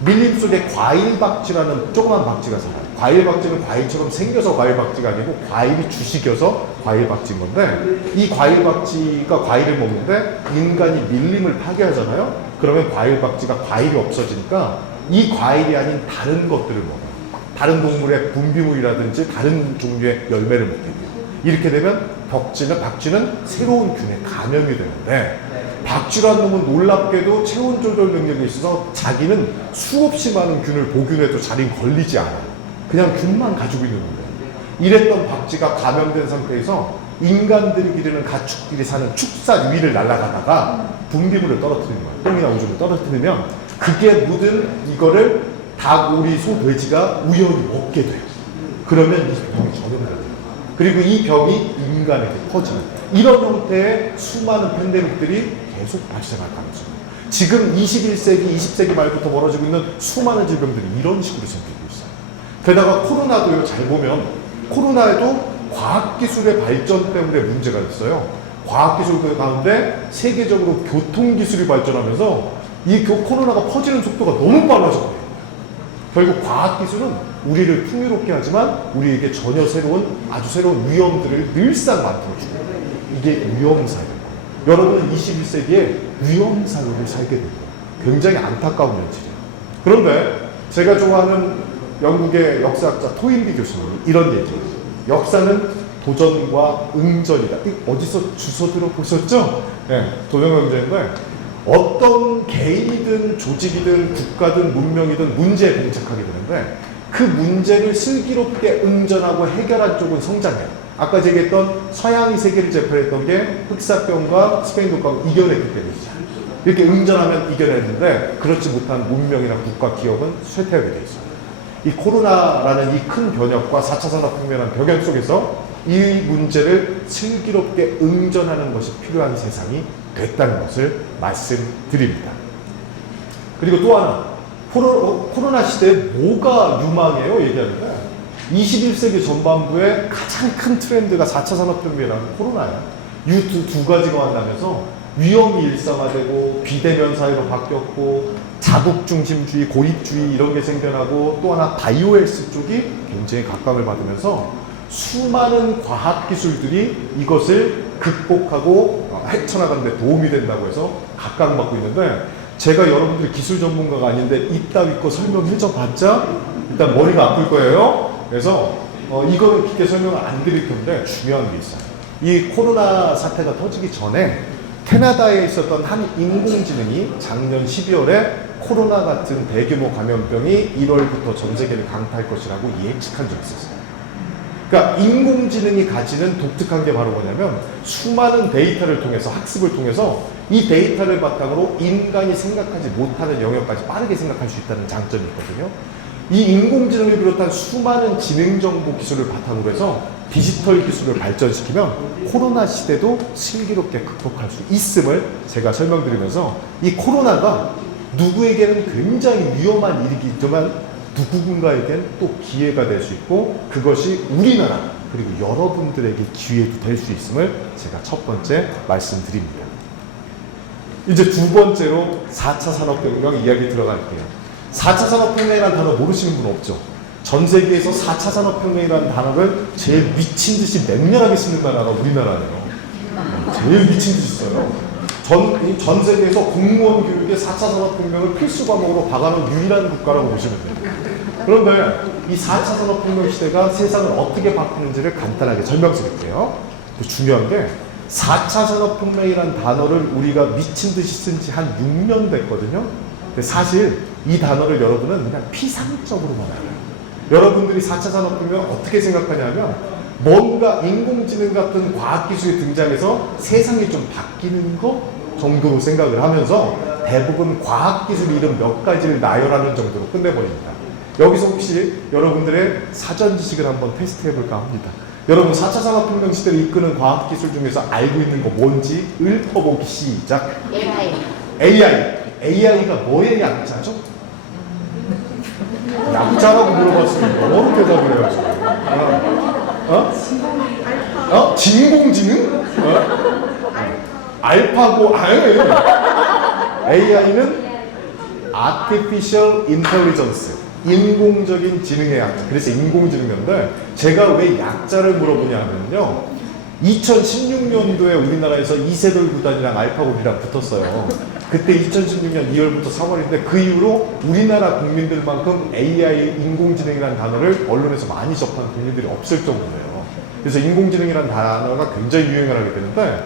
밀림 속에 과일박쥐라는 조그만 박쥐가 살아요. 과일박쥐는 과일처럼 생겨서 과일박쥐가 아니고 과일이 주식여서 과일박쥐인 건데 이 과일박쥐가 과일을 먹는데 인간이 밀림을 파괴하잖아요. 그러면 과일박쥐가 과일이 없어지니까 이 과일이 아닌 다른 것들을 먹어요. 다른 동물의 분비물이라든지 다른 종류의 열매를 먹게 돼요. 이렇게 되면 박쥐는 새로운 균에 감염이 되는데 박쥐라는 놈은 놀랍게도 체온 조절 능력이 있어서 자기는 수없이 많은 균을 보균해도 자리는 걸리지 않아요. 그냥 균만 가지고 있는 거예요. 이랬던 박쥐가 감염된 상태에서 인간들이 기르는 가축들이 사는 축사 위를 날아가다가 분비물을 떨어뜨리는 거예요. 똥이나 오줌을 떨어뜨리면 그게 묻은 이거를 닭, 오리, 소, 돼지가 우연히 먹게 돼요. 그러면 이 병이 전염이 돼요. 그리고 이 병이 인간에게 퍼지는 이런 형태의 수많은 팬데믹들이 계속 발생할 가능성입니다. 지금 21세기, 20세기 말부터 벌어지고 있는 수많은 질병들이 이런 식으로 생기고 있어요. 게다가 코로나도요, 잘 보면 코로나에도 과학기술의 발전 때문에 문제가 있어요. 과학기술 가운데 세계적으로 교통기술이 발전하면서 이 코로나가 퍼지는 속도가 너무 빨라져요. 결국 과학기술은 우리를 풍요롭게 하지만 우리에게 전혀 아주 새로운 위험들을 늘상 만들어주고 이게 위험사회예요. 여러분은 21세기에 위험사회를 살게 됩니다. 굉장히 안타까운 현실이에요. 그런데 제가 좋아하는 영국의 역사학자 토인비 교수님이 이런 얘기예요. 역사는 도전과 응전이다. 어디서 주워 들어보셨죠? 네, 도전과 응전인데 어떤 개인이든 조직이든 국가든 문명이든 문제에 봉착하게 되는데 그 문제를 슬기롭게 응전하고 해결한 쪽은 성장해요. 아까 얘기했던 서양이 세계를 제패했던 게 흑사병과 스페인 독감을 이겨냈기 때문이죠. 이렇게 응전하면 이겨냈는데 그렇지 못한 문명이나 국가 기업은 쇠퇴하게 돼 있어요. 이 코로나라는 이 큰 변혁과 4차 산업혁명이라는 병역 속에서 이 문제를 슬기롭게 응전하는 것이 필요한 세상이 됐다는 것을 말씀드립니다. 그리고 또 하나, 코로나 시대에 뭐가 유망해요? 얘기하는데 21세기 전반부의 가장 큰 트렌드가 4차 산업혁명이라는 코로나예요. 이 두 가지가 만나면서 위험이 일상화되고 비대면 사회로 바뀌었고 자국중심주의, 고립주의 이런 게 생겨나고 또 하나 바이오헬스 쪽이 굉장히 각광을 받으면서 수많은 과학기술들이 이것을 극복하고 헤쳐나가는 데 도움이 된다고 해서 각광받고 있는데 제가 여러분들이 기술 전문가가 아닌데 이따위 거 설명해줘 봤자 일단 머리가 아플 거예요. 그래서 이거는 깊게 설명을 안 드릴 텐데 중요한 게 있어요. 이 코로나 사태가 터지기 전에 캐나다에 있었던 한 인공지능이 작년 12월에 코로나 같은 대규모 감염병이 1월부터 전 세계를 강타할 것이라고 예측한 적이 있었어요. 그러니까 인공지능이 가지는 독특한 게 바로 뭐냐면 수많은 데이터를 통해서 학습을 통해서 이 데이터를 바탕으로 인간이 생각하지 못하는 영역까지 빠르게 생각할 수 있다는 장점이 있거든요. 이 인공지능을 비롯한 수많은 지능정보 기술을 바탕으로 해서 디지털 기술을 발전시키면 코로나 시대도 슬기롭게 극복할 수 있음을 제가 설명드리면서 이 코로나가 누구에게는 굉장히 위험한 일이기 있지만 누군가에겐 또 기회가 될 수 있고 그것이 우리나라 그리고 여러분들에게 기회도 될 수 있음을 제가 첫 번째 말씀드립니다. 이제 두 번째로 4차 산업혁명 이야기 들어갈게요. 4차 산업혁명이라는 단어 모르시는 분 없죠? 전 세계에서 4차 산업혁명이라는 단어를 제일 미친 듯이 맹렬하게 쓰는 나라가 우리나라예요. 제일 미친 듯이 써요. 전 세계에서 공무원 교육에 4차 산업혁명을 필수 과목으로 박아놓은 유일한 국가라고 보시면 돼요. 그런데 이 4차 산업혁명 시대가 세상을 어떻게 바꾸는지를 간단하게 설명드릴게요. 중요한 게 4차 산업혁명이라는 단어를 우리가 미친 듯이 쓴 지 한 6년 됐거든요. 근데 사실 이 단어를 여러분은 그냥 피상적으로만 알아요. 여러분들이 4차 산업혁명 어떻게 생각하냐면 뭔가 인공지능 같은 과학기술이 등장해서 세상이 좀 바뀌는 거 정도로 생각을 하면서 대부분 과학기술 이름 몇 가지를 나열하는 정도로 끝내버립니다. 여기서 혹시 여러분들의 사전 지식을 한번 테스트해볼까 합니다. 여러분 4차 산업혁명 시대를 이끄는 과학기술 중에서 알고 있는 거 뭔지 읊어보기 시작. AI가 뭐의 약자죠? 약자라고 물어봤으면 뭐로 대답을 해야지? 진공지능? 알파고, AI는 Artificial Intelligence, 인공적인 지능의 약자. 그래서 인공지능인데 제가 왜 약자를 물어보냐면요. 2016년도에 우리나라에서 이세돌 구단이랑 알파고이랑 붙었어요. 그때 2016년 2월부터 4월인데 그 이후로 우리나라 국민들만큼 AI, 인공지능이라는 단어를 언론에서 많이 접한 국민들이 없을 정도예요. 그래서 인공지능이라는 단어가 굉장히 유행을 하게 되는데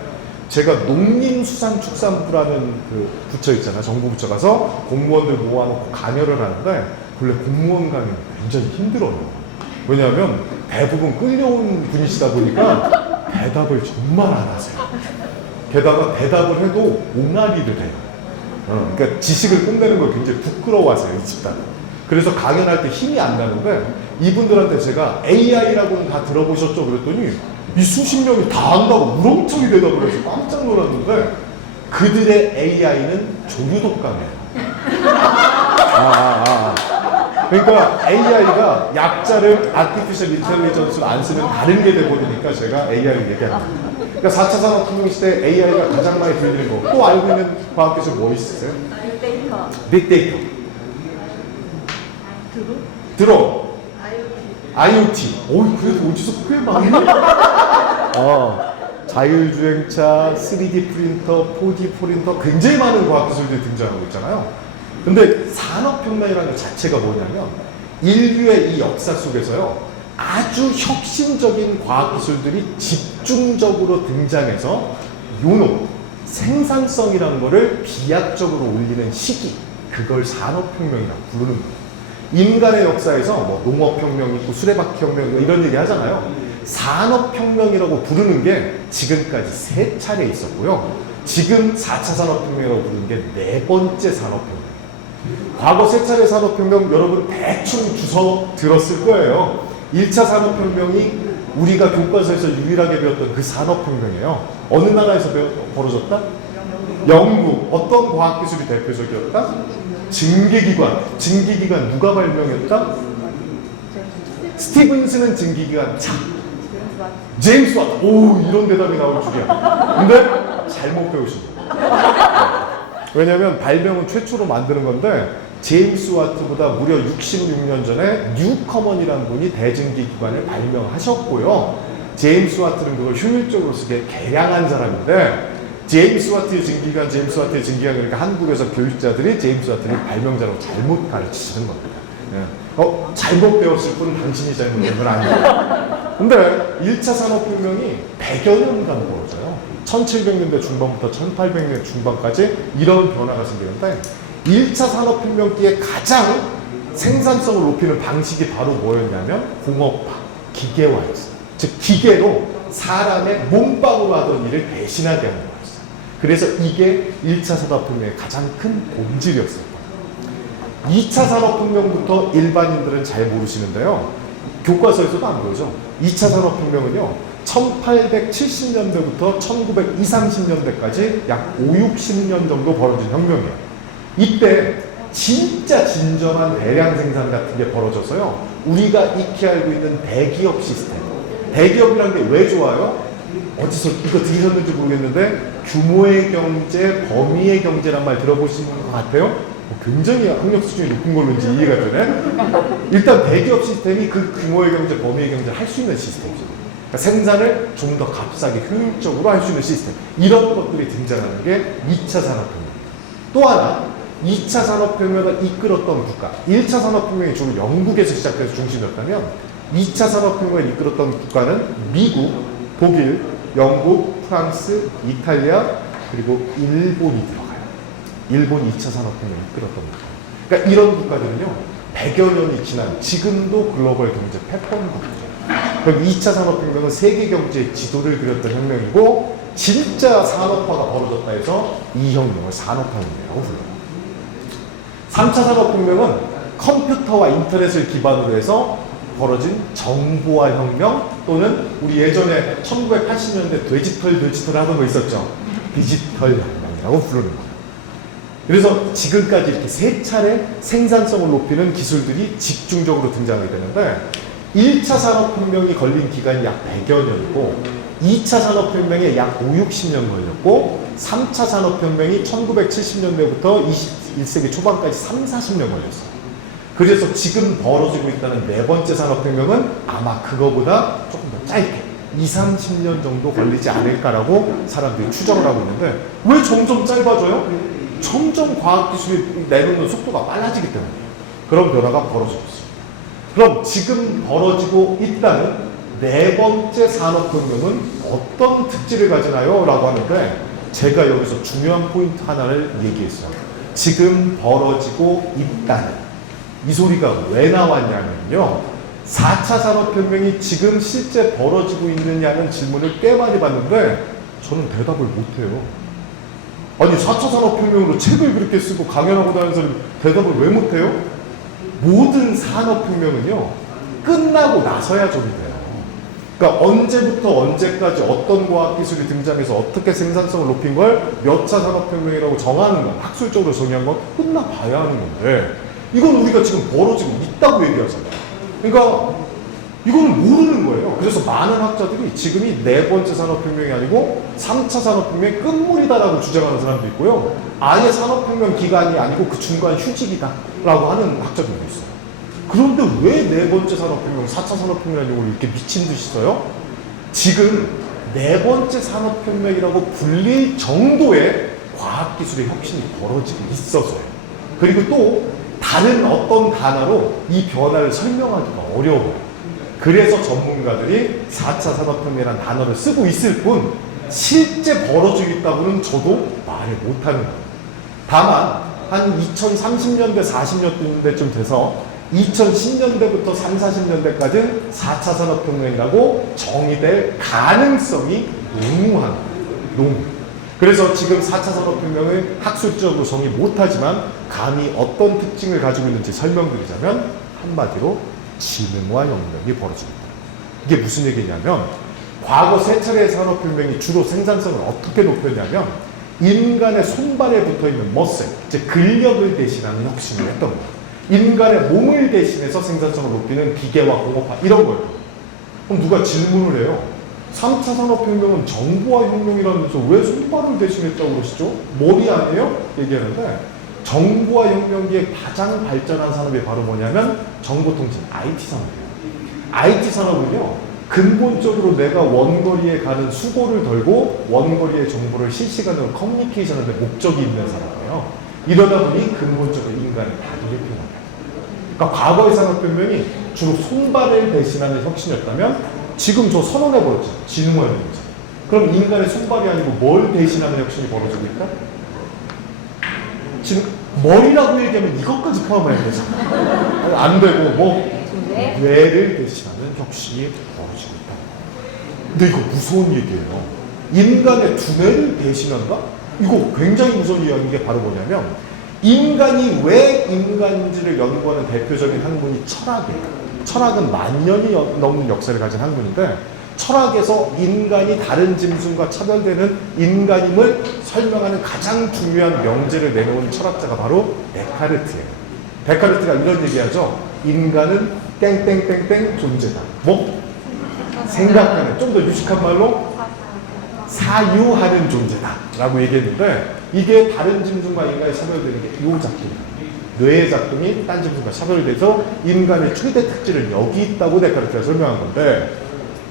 제가 농림수산축산부라는 그 부처 있잖아요. 정부 부처 가서 공무원들 모아놓고 강연을 하는데 원래 공무원 강연이 굉장히 힘들어요. 왜냐하면 대부분 끌려온 분이시다 보니까 대답을 정말 안 하세요. 게다가 대답을 해도 옹알이를 해요. 그러니까 지식을 뽐내는 걸 굉장히 부끄러워하세요, 이 집단은. 그래서 강연할 때 힘이 안 나는데 이분들한테 제가 AI라고는 다 들어보셨죠? 그랬더니 이 수십 명이 다 안다고 우렁청이 대답을 해서 깜짝 놀랐는데 그들의 AI는 조류독감이에요. 그러니까 AI가 약자를 아티피셜 인텔리전스를 안 쓰면 다른 게 돼버리니까 제가 AI를 얘기합니다. 그러니까 4차 산업혁명 시대에 AI가 가장 많이 들리는 거, 또 알고 있는 과학기술 뭐 있으세요? 빅데이터. 빅데이터. 드론. IoT. 오, 그래도 어디서 꽤 많이. 자율주행차, 3D 프린터, 4D 프린터, 굉장히 많은 과학기술들이 등장하고 있잖아요. 근데 산업혁명이라는 것 자체가 뭐냐면 인류의 이 역사 속에서요 아주 혁신적인 과학기술들이 집중적으로 등장해서 요노, 생산성이라는 거를 비약적으로 올리는 시기, 그걸 산업혁명이라고 부르는 거예요. 인간의 역사에서 뭐 농업혁명 있고 수레바퀴혁명 있고 이런 얘기 하잖아요. 산업혁명이라고 부르는 게 지금까지 3차례 있었고요. 지금 4차 산업혁명이라고 부르는 게 4번째 산업혁명. 과거 3차례 산업혁명 여러분 대충 주워 들었을 거예요. 1차 산업혁명이 우리가 교과서에서 유일하게 배웠던 그 산업혁명이에요. 어느 나라에서 벌어졌다? 영국. 어떤 과학기술이 대표적이었다? 증기기관. 증기기관 누가 발명했다? 스티븐스는 증기기관 차. 제임스 와트. 오, 이런 대답이 나올 줄이야. 근데 잘못 배우신 거예요. 왜냐면 발명은 최초로 만드는 건데 제임스 와트보다 무려 66년 전에 뉴커먼이라는 분이 대증기기관을 발명하셨고요. 제임스 와트는 그걸 효율적으로 쓰게 개량한 사람인데 제임스 와트의 증기기관, 제임스 와트의 증기기관, 그러니까 한국에서 교육자들이 제임스 와트를 발명자로 잘못 가르치시는 겁니다. 잘못 배웠을 뿐은 당신이 잘못된 건 아니에요. 근데 1차 산업혁명이 100여 년간 벌어져요. 1700년대 중반부터 1800년대 중반까지 이런 변화가 생기는데 1차 산업혁명기에 가장 생산성을 높이는 방식이 바로 뭐였냐면 공업화, 기계화였어요. 즉 기계로 사람의 몸빵으로 하던 일을 대신하게 하는 거였어요. 그래서 이게 1차 산업혁명의 가장 큰 본질이었어요. 2차 산업혁명부터 일반인들은 잘 모르시는데요. 교과서에서도 안 보여죠. 2차 산업혁명은요. 1870년대부터 1920, 30년대까지 약 5, 60년 정도 벌어진 혁명이에요. 이때 진짜 진정한 대량 생산 같은 게 벌어져서요. 우리가 익히 알고 있는 대기업 시스템. 대기업이라는 게 왜 좋아요? 어디서 이거 들으셨는지 모르겠는데 규모의 경제, 범위의 경제란 말 들어보신 것 같아요? 굉장히 학력 수준이 높은 걸로인지 이해가 되네. 일단 대기업 시스템이 그 규모의 경제, 범위의 경제를 할 수 있는 시스템이죠. 그러니까 생산을 좀 더 값싸게 효율적으로 할 수 있는 시스템. 이런 것들이 등장하는 게 2차 산업혁명입니다. 또 하나 2차 산업혁명을 이끌었던 국가. 1차 산업혁명이 주로 영국에서 시작돼서 중심이었다면 2차 산업혁명을 이끌었던 국가는 미국, 독일, 영국, 프랑스, 이탈리아, 그리고 일본이 들어가요. 일본 2차 산업혁명을 이끌었던 국가. 그러니까 이런 국가들은요 100여 년이 지난 지금도 글로벌 경제 패권국가죠. 그럼 2차 산업혁명은 세계 경제의 지도를 그렸던 혁명이고 진짜 산업화가 벌어졌다 해서 이 혁명을 산업혁명이라고 불러요. 3차 산업혁명은 컴퓨터와 인터넷을 기반으로 해서 벌어진 정보화 혁명 또는 우리 예전에 1980년대 디지털 하던 거 있었죠. 디지털 혁명이라고 부르는 거예요. 그래서 지금까지 이렇게 3차례 생산성을 높이는 기술들이 집중적으로 등장하게 되는데 1차 산업혁명이 걸린 기간이 약 100여 년이고 2차 산업혁명에 약 5, 60년 걸렸고 3차 산업혁명이 1970년대부터 21세기 초반까지 3, 40년 걸렸어요. 그래서 지금 벌어지고 있다는 4번째 산업혁명은 아마 그거보다 조금 더 짧게 2, 30년 정도 걸리지 않을까라고 사람들이 추정을 하고 있는데 왜 점점 짧아져요? 점점 과학기술이 내놓는 속도가 빨라지기 때문이에요. 그런 변화가 벌어지고 있습니다. 그럼 지금 벌어지고 있다는 4번째 산업혁명은 어떤 특질을 가지나요? 라고 하는데 제가 여기서 중요한 포인트 하나를 얘기했어요. 지금 벌어지고 있다는 이 소리가 왜 나왔냐면요. 4차 산업혁명이 지금 실제 벌어지고 있느냐는 질문을 꽤 많이 받는데 저는 대답을 못해요. 아니 4차 산업혁명으로 책을 그렇게 쓰고 강연하고 다니는 사람이 대답을 왜 못해요? 모든 산업혁명은요, 끝나고 나서야 적이 돼요. 그러니까 언제부터 언제까지 어떤 과학기술이 등장해서 어떻게 생산성을 높인 걸 몇 차 산업혁명이라고 정하는 건, 학술적으로 정의한 건 끝나봐야 하는 건데, 이건 우리가 지금 벌어지고 있다고 얘기하잖아요. 그러니까 이거는 모르는 거예요. 그래서 많은 학자들이 지금이 네 번째 산업혁명이 아니고 3차 산업혁명의 끝물이다라고 주장하는 사람도 있고요. 아예 산업혁명 기간이 아니고 그 중간 휴직이다라고 하는 학자들도 있어요. 그런데 왜 네 번째 산업혁명, 4차 산업혁명이라는 용어를 이렇게 미친 듯이 써요? 지금 네 번째 산업혁명이라고 불릴 정도의 과학기술의 혁신이 벌어지고 있어서요. 그리고 또 다른 어떤 단어로 이 변화를 설명하기가 어려워요. 그래서 전문가들이 4차 산업혁명이라는 단어를 쓰고 있을 뿐 실제 벌어지고 있다고는 저도 말을 못하는 거예요. 다만 한 2030년대, 40년대쯤 돼서 2010년대부터 3, 40년대까지는 4차 산업혁명이라고 정의될 가능성이 농후한 농후. 그래서 지금 4차 산업혁명을 학술적으로 정의 못하지만 감히 어떤 특징을 가지고 있는지 설명드리자면 한마디로 지능화 혁명이 벌어지고 있다. 이게 무슨 얘기냐면 과거 세 차례의 산업혁명이 주로 생산성을 어떻게 높였냐면 인간의 손발에 붙어있는 머슬, 즉 근력을 대신하는 혁신을 했던 거예요. 인간의 몸을 대신해서 생산성을 높이는 기계와 공업화 이런 거예요. 그럼 누가 질문을 해요. 3차 산업혁명은 정보화 혁명이라면서 왜 손발을 대신했다고 그러시죠? 머리 아니에요? 얘기하는데 정보화 혁명기에 가장 발전한 산업이 바로 뭐냐면 정보통신, IT 산업이에요. IT 산업은요, 근본적으로 내가 원거리에 가는 수고를 덜고 원거리의 정보를 실시간으로 커뮤니케이션하는 목적이 있는 산업이에요. 이러다 보니 근본적으로 인간의 다리를 필요합니다. 그러니까 과거의 산업혁명이 주로 손발을 대신하는 혁신이었다면 지금 저 선언해버렸죠. 지능화 혁명이죠. 그럼 인간의 손발이 아니고 뭘 대신하는 혁신이 벌어집니까? 지금 머리라고 얘기하면 이것까지 포함해야 되죠. 안 되고 뭐 뇌를 대신하는 혁신이 벌어지고 있다. 근데 이거 무서운 얘기예요. 인간의 두뇌를 대신한다? 이거 굉장히 무서운 이야기인 게 바로 뭐냐면 인간이 왜 인간인지를 연구하는 대표적인 학문이 철학이에요. 철학은 만 년이 넘는 역사를 가진 학문인데 철학에서 인간이 다른 짐승과 차별되는 인간임을 설명하는 가장 중요한 명제를 내놓은 철학자가 바로 데카르트예요. 데카르트가 이런 얘기하죠. 인간은 땡땡땡땡 존재다. 뭐? 생각하는, 좀 더 유식한 말로 사유하는 존재다 라고 얘기했는데 이게 다른 짐승과 인간이 차별되는 게 이 작품이에요. 뇌의 작동이 딴 짐승과 차별돼서 인간의 최대 특질은 여기 있다고 데카르트가 설명한 건데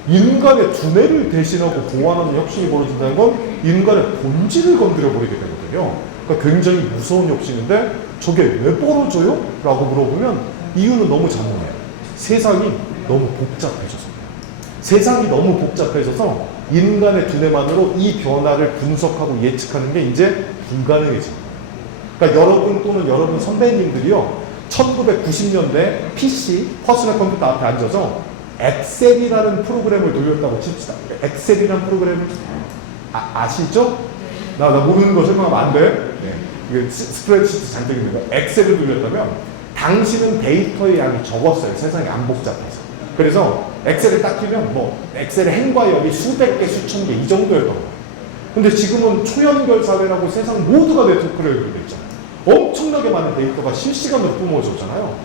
인간의 두뇌를 대신하고 보완하는 혁신이 벌어진다는 건 인간의 본질을 건드려 버리게 되거든요. 그러니까 굉장히 무서운 혁신인데 저게 왜 벌어져요? 라고 물어보면 이유는 너무 잔인해요. 세상이 너무 복잡해져서. 세상이 너무 복잡해져서 인간의 두뇌만으로 이 변화를 분석하고 예측하는 게 이제 불가능해집니다. 그러니까 여러분 또는 여러분 선배님들이요, 1990년대 PC, 퍼스널 컴퓨터 앞에 앉아서 엑셀이라는 프로그램을 돌렸다고 칩시다. 엑셀이라는 프로그램을 아시죠? 나 모르는 거 설명하면 안 돼. 네. 이게 스프레드시트 잔뜩입니다. 엑셀을 돌렸다면 당신은 데이터의 양이 적었어요. 세상이 안 복잡해서. 그래서 엑셀을 딱 키면 뭐 엑셀의 행과 열이 수백 개, 수천 개 이 정도였던 거예요. 근데 지금은 초연결 사회라고 세상 모두가 네트워크로 연결돼 있잖아요. 엄청나게 많은 데이터가 실시간으로 뿜어졌잖아요.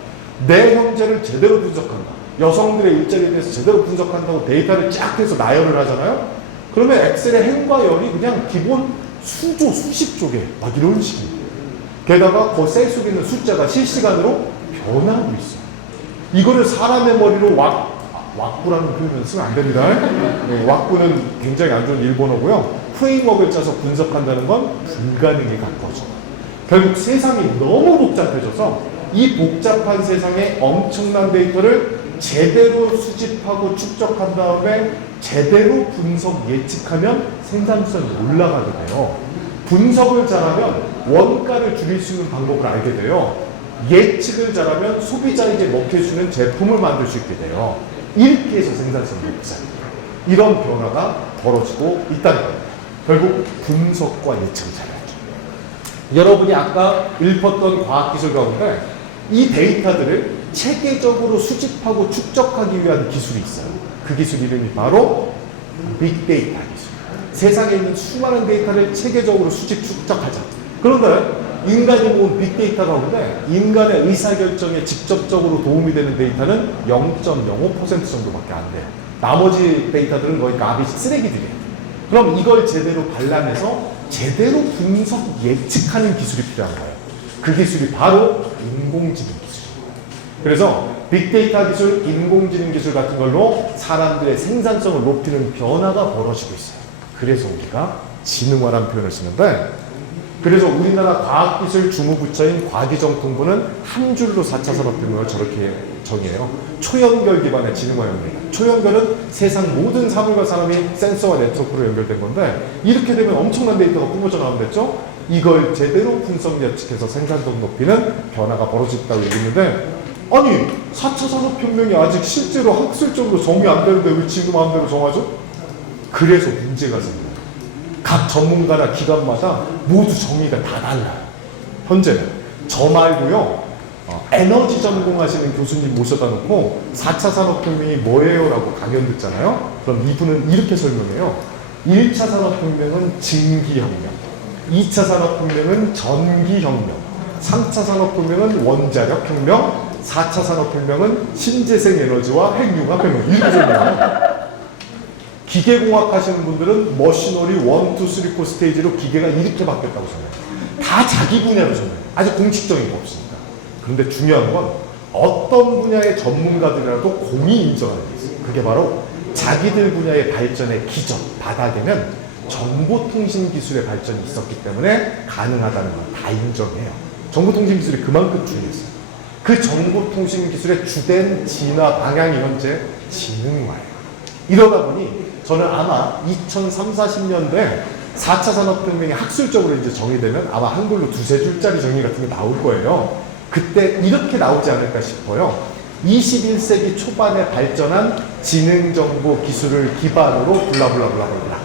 내 형제를 제대로 분석한다. 여성들의 일자리에 대해서 제대로 분석한다고 데이터를 쫙 해서 나열을 하잖아요. 그러면 엑셀의 행과 열이 그냥 기본 수조, 수십 조개 막 이런 식이에요. 게다가 그 셀 속에 있는 숫자가 실시간으로 변하고 있어요. 이거를 사람의 머리로 왁구라는 표현을 쓰면 안 됩니다. 네, 왁구는 굉장히 안 좋은 일본어고요. 프레임워크를 짜서 분석한다는 건 불가능에 가까워져. 결국 세상이 너무 복잡해져서 이 복잡한 세상에 엄청난 데이터를 제대로 수집하고 축적한 다음에 제대로 분석 예측하면 생산성이 올라가게 돼요. 분석을 잘하면 원가를 줄일 수 있는 방법을 알게 돼요. 예측을 잘하면 소비자에게 먹혀주는 제품을 만들 수 있게 돼요. 이렇게 해서 생산성이 높아져요. 이런 변화가 벌어지고 있다는 거예요. 결국 분석과 예측을 잘해야죠. 여러분이 아까 읊었던 과학기술 가운데 이 데이터들을 체계적으로 수집하고 축적하기 위한 기술이 있어요. 그 기술 이름이 바로 빅데이터 기술. 세상에 있는 수많은 데이터를 체계적으로 수집, 축적하자. 그런데 인간이 모은 빅데이터 가운데 인간의 의사결정에 직접적으로 도움이 되는 데이터는 0.05% 정도밖에 안 돼요. 나머지 데이터들은 거의 가비지 쓰레기들이에요. 그럼 이걸 제대로 발라내서 제대로 분석 예측하는 기술이 필요한 거예요. 그 기술이 바로 인공지능 기술이에요. 그래서 빅데이터 기술, 인공지능 기술 같은 걸로 사람들의 생산성을 높이는 변화가 벌어지고 있어요. 그래서 우리가 지능화라는 표현을 쓰는데, 그래서 우리나라 과학기술주무부처인 과기정통부는 한 줄로 4차 산업혁명을 저렇게 정의해요. 초연결 기반의 지능화입니다. 초연결은 세상 모든 사물과 사람이 센서와 네트워크로 연결된 건데, 이렇게 되면 엄청난 데이터가 뿜어져 나오겠죠? 이걸 제대로 분석 예측해서 생산성 높이는 변화가 벌어졌다고 얘기했는데, 아니 4차 산업혁명이 아직 실제로 학술적으로 정의 안 되는데 왜 지금 마음대로 정하죠? 그래서 문제가 생겨요. 각 전문가나 기관마다 모두 정의가 다 달라요. 현재는 저 말고요, 에너지 전공하시는 교수님 모셔다 놓고 4차 산업혁명이 뭐예요? 라고 강연 듣잖아요. 그럼 이분은 이렇게 설명해요. 1차 산업혁명은 증기혁명, 2차 산업혁명은 전기혁명, 3차 산업혁명은 원자력혁명, 4차 산업혁명은 신재생 에너지와 핵융합 혁명. 이렇게 설명해요. 기계공학 하시는 분들은 머시너리 1, 2, 3, 4 스테이지로 기계가 이렇게 바뀌었다고 생각해요. 다 자기 분야로 생각해요. 아직 공식적인 거 없으니까. 그런데 중요한 건 어떤 분야의 전문가들이라도 공이 인정하는 게 있어요. 그게 바로 자기들 분야의 발전의 기적, 바닥에는 정보통신 기술의 발전이 있었기 때문에 가능하다는 걸 다 인정해요. 정보통신 기술이 그만큼 중요했어요. 그 정보통신 기술의 주된 진화 방향이 현재 지능화예요. 이러다 보니 저는 아마 2030, 40년대 4차 산업혁명이 학술적으로 이제 정의되면 아마 한글로 두세 줄짜리 정의 같은 게 나올 거예요. 그때 이렇게 나오지 않을까 싶어요. 21세기 초반에 발전한 지능정보 기술을 기반으로 블라블라블라블라,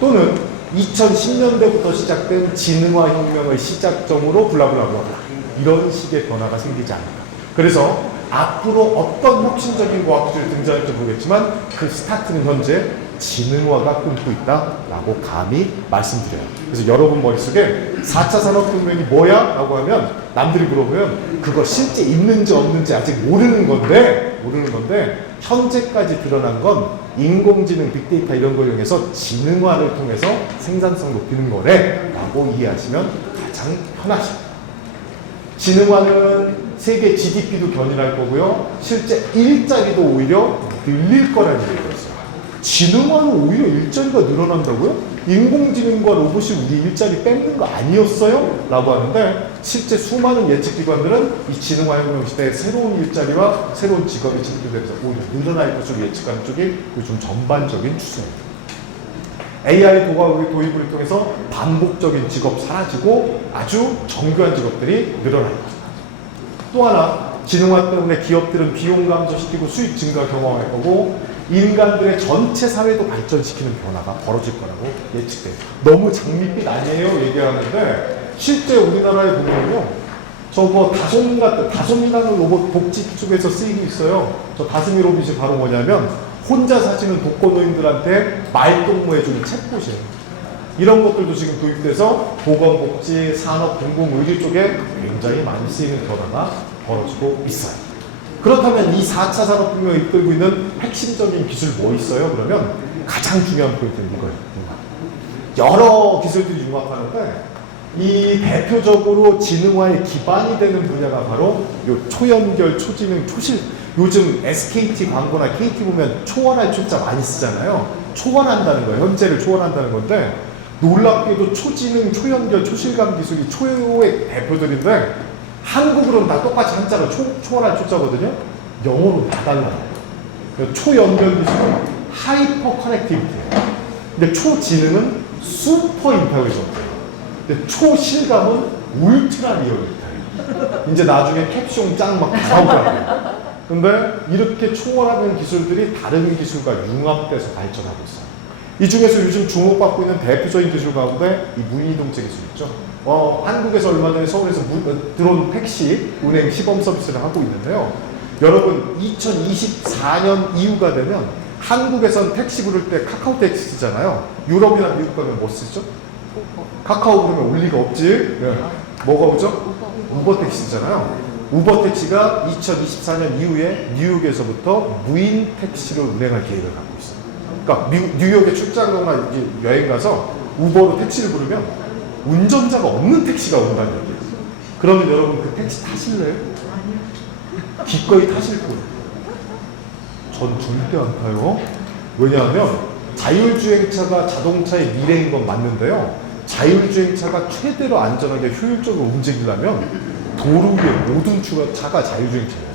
또는 2010년대부터 시작된 지능화 혁명을 시작점으로 블라블라블라블라, 이런 식의 변화가 생기지 않을까. 그래서 앞으로 어떤 혁신적인 과학들이 등장할지 모르겠지만 그 스타트는 현재 지능화가 끊고 있다라고 감히 말씀드려요. 그래서 여러분 머릿속에 4차 산업혁명이 뭐야? 라고 하면 남들이 물어보면 그거 실제 있는지 없는지 아직 모르는 건데 현재까지 드러난 건 인공지능, 빅데이터 이런 걸 이용해서 지능화를 통해서 생산성 높이는 거래 라고 이해하시면 가장 편하십니다. 지능화는 세계 GDP도 견인할 거고요. 실제 일자리도 오히려 늘릴 거라는 얘기가 있어요. 지능화로 오히려 일자리가 늘어난다고요? 인공지능과 로봇이 우리 일자리 뺏는 거 아니었어요? 라고 하는데, 실제 수많은 예측기관들은 이 지능화 혁명 시대에 새로운 일자리와 새로운 직업이 창출되면서 오히려 늘어날 것으로 예측하는 쪽이 요즘 전반적인 추세입니다. AI 도입을 통해서 반복적인 직업 사라지고 아주 정교한 직업들이 늘어날 겁니다. 또 하나, 지능화 때문에 기업들은 비용 감소시키고 수익 증가 경험할 거고, 인간들의 전체 사회도 발전시키는 변화가 벌어질 거라고 예측돼요. 너무 장밋빛 아니에요? 얘기하는데 실제 우리나라에 보면요, 저거 다솜이라는 로봇 복지 쪽에서 쓰이고 있어요. 저 다솜이 로봇이 바로 뭐냐면 혼자 사시는 독거노인들한테 말동무해주는 챗봇이에요. 이런 것들도 지금 도입돼서 보건복지, 산업, 공공의료 쪽에 굉장히 많이 쓰이는 변화가 벌어지고 있어요. 그렇다면 이 4차 산업혁명을 이끌고 있는 핵심적인 기술 뭐 있어요? 그러면 가장 중요한 포인트는 이거예요. 여러 기술들이 융합하는데 이 대표적으로 지능화의 기반이 되는 분야가 바로 요 초연결, 초지능, 초실. 요즘 SKT 광고나 KT 보면 초월할 초자 많이 쓰잖아요. 초월한다는 거예요. 현재를 초월한다는 건데, 놀랍게도 초지능, 초연결, 초실감 기술이 초의 대표들인데 한국으로는 다 똑같이 한자로 초월할 초자거든요. 영어로 다 달라요. 초연결 기술은 하이퍼 커넥티비티예요. 근데 초지능은 슈퍼 인텔리전트예요. 근데 초실감은 울트라 리얼리타예요. 이제 나중에 캡숑 짱 막 나오더라고요. 근데 이렇게 초월하는 기술들이 다른 기술과 융합돼서 발전하고 있어요. 이 중에서 요즘 주목받고 있는 대표적인 기술 가운데 이 무인이동체 기술 있죠. 한국에서 얼마 전에 서울에서 들어온 택시 운행 시범 서비스를 하고 있는데요. 여러분 2024년 이후가 되면 한국에선 택시 부를 때 카카오 택시 쓰잖아요. 유럽이나 미국 가면 뭐 쓰죠? 카카오 부르면 올 리가 없지. 네. 뭐가 오죠? 우버 택시 쓰잖아요. 우버 택시가 2024년 이후에 뉴욕에서부터 무인 택시로 운행할 계획을 갖고 있어요. 그러니까 뉴욕에 출장이나 여행 가서 우버로 택시를 부르면 운전자가 없는 택시가 온다는 얘기예요. 그러면 여러분 그 택시 타실래요? 기꺼이 타실 거예요. 전 절대 안 타요. 왜냐하면 자율주행차가 자동차의 미래인 건 맞는데요. 자율주행차가 최대로 안전하게 효율적으로 움직이려면 도로 위에 모든 차가 자율주행차예요.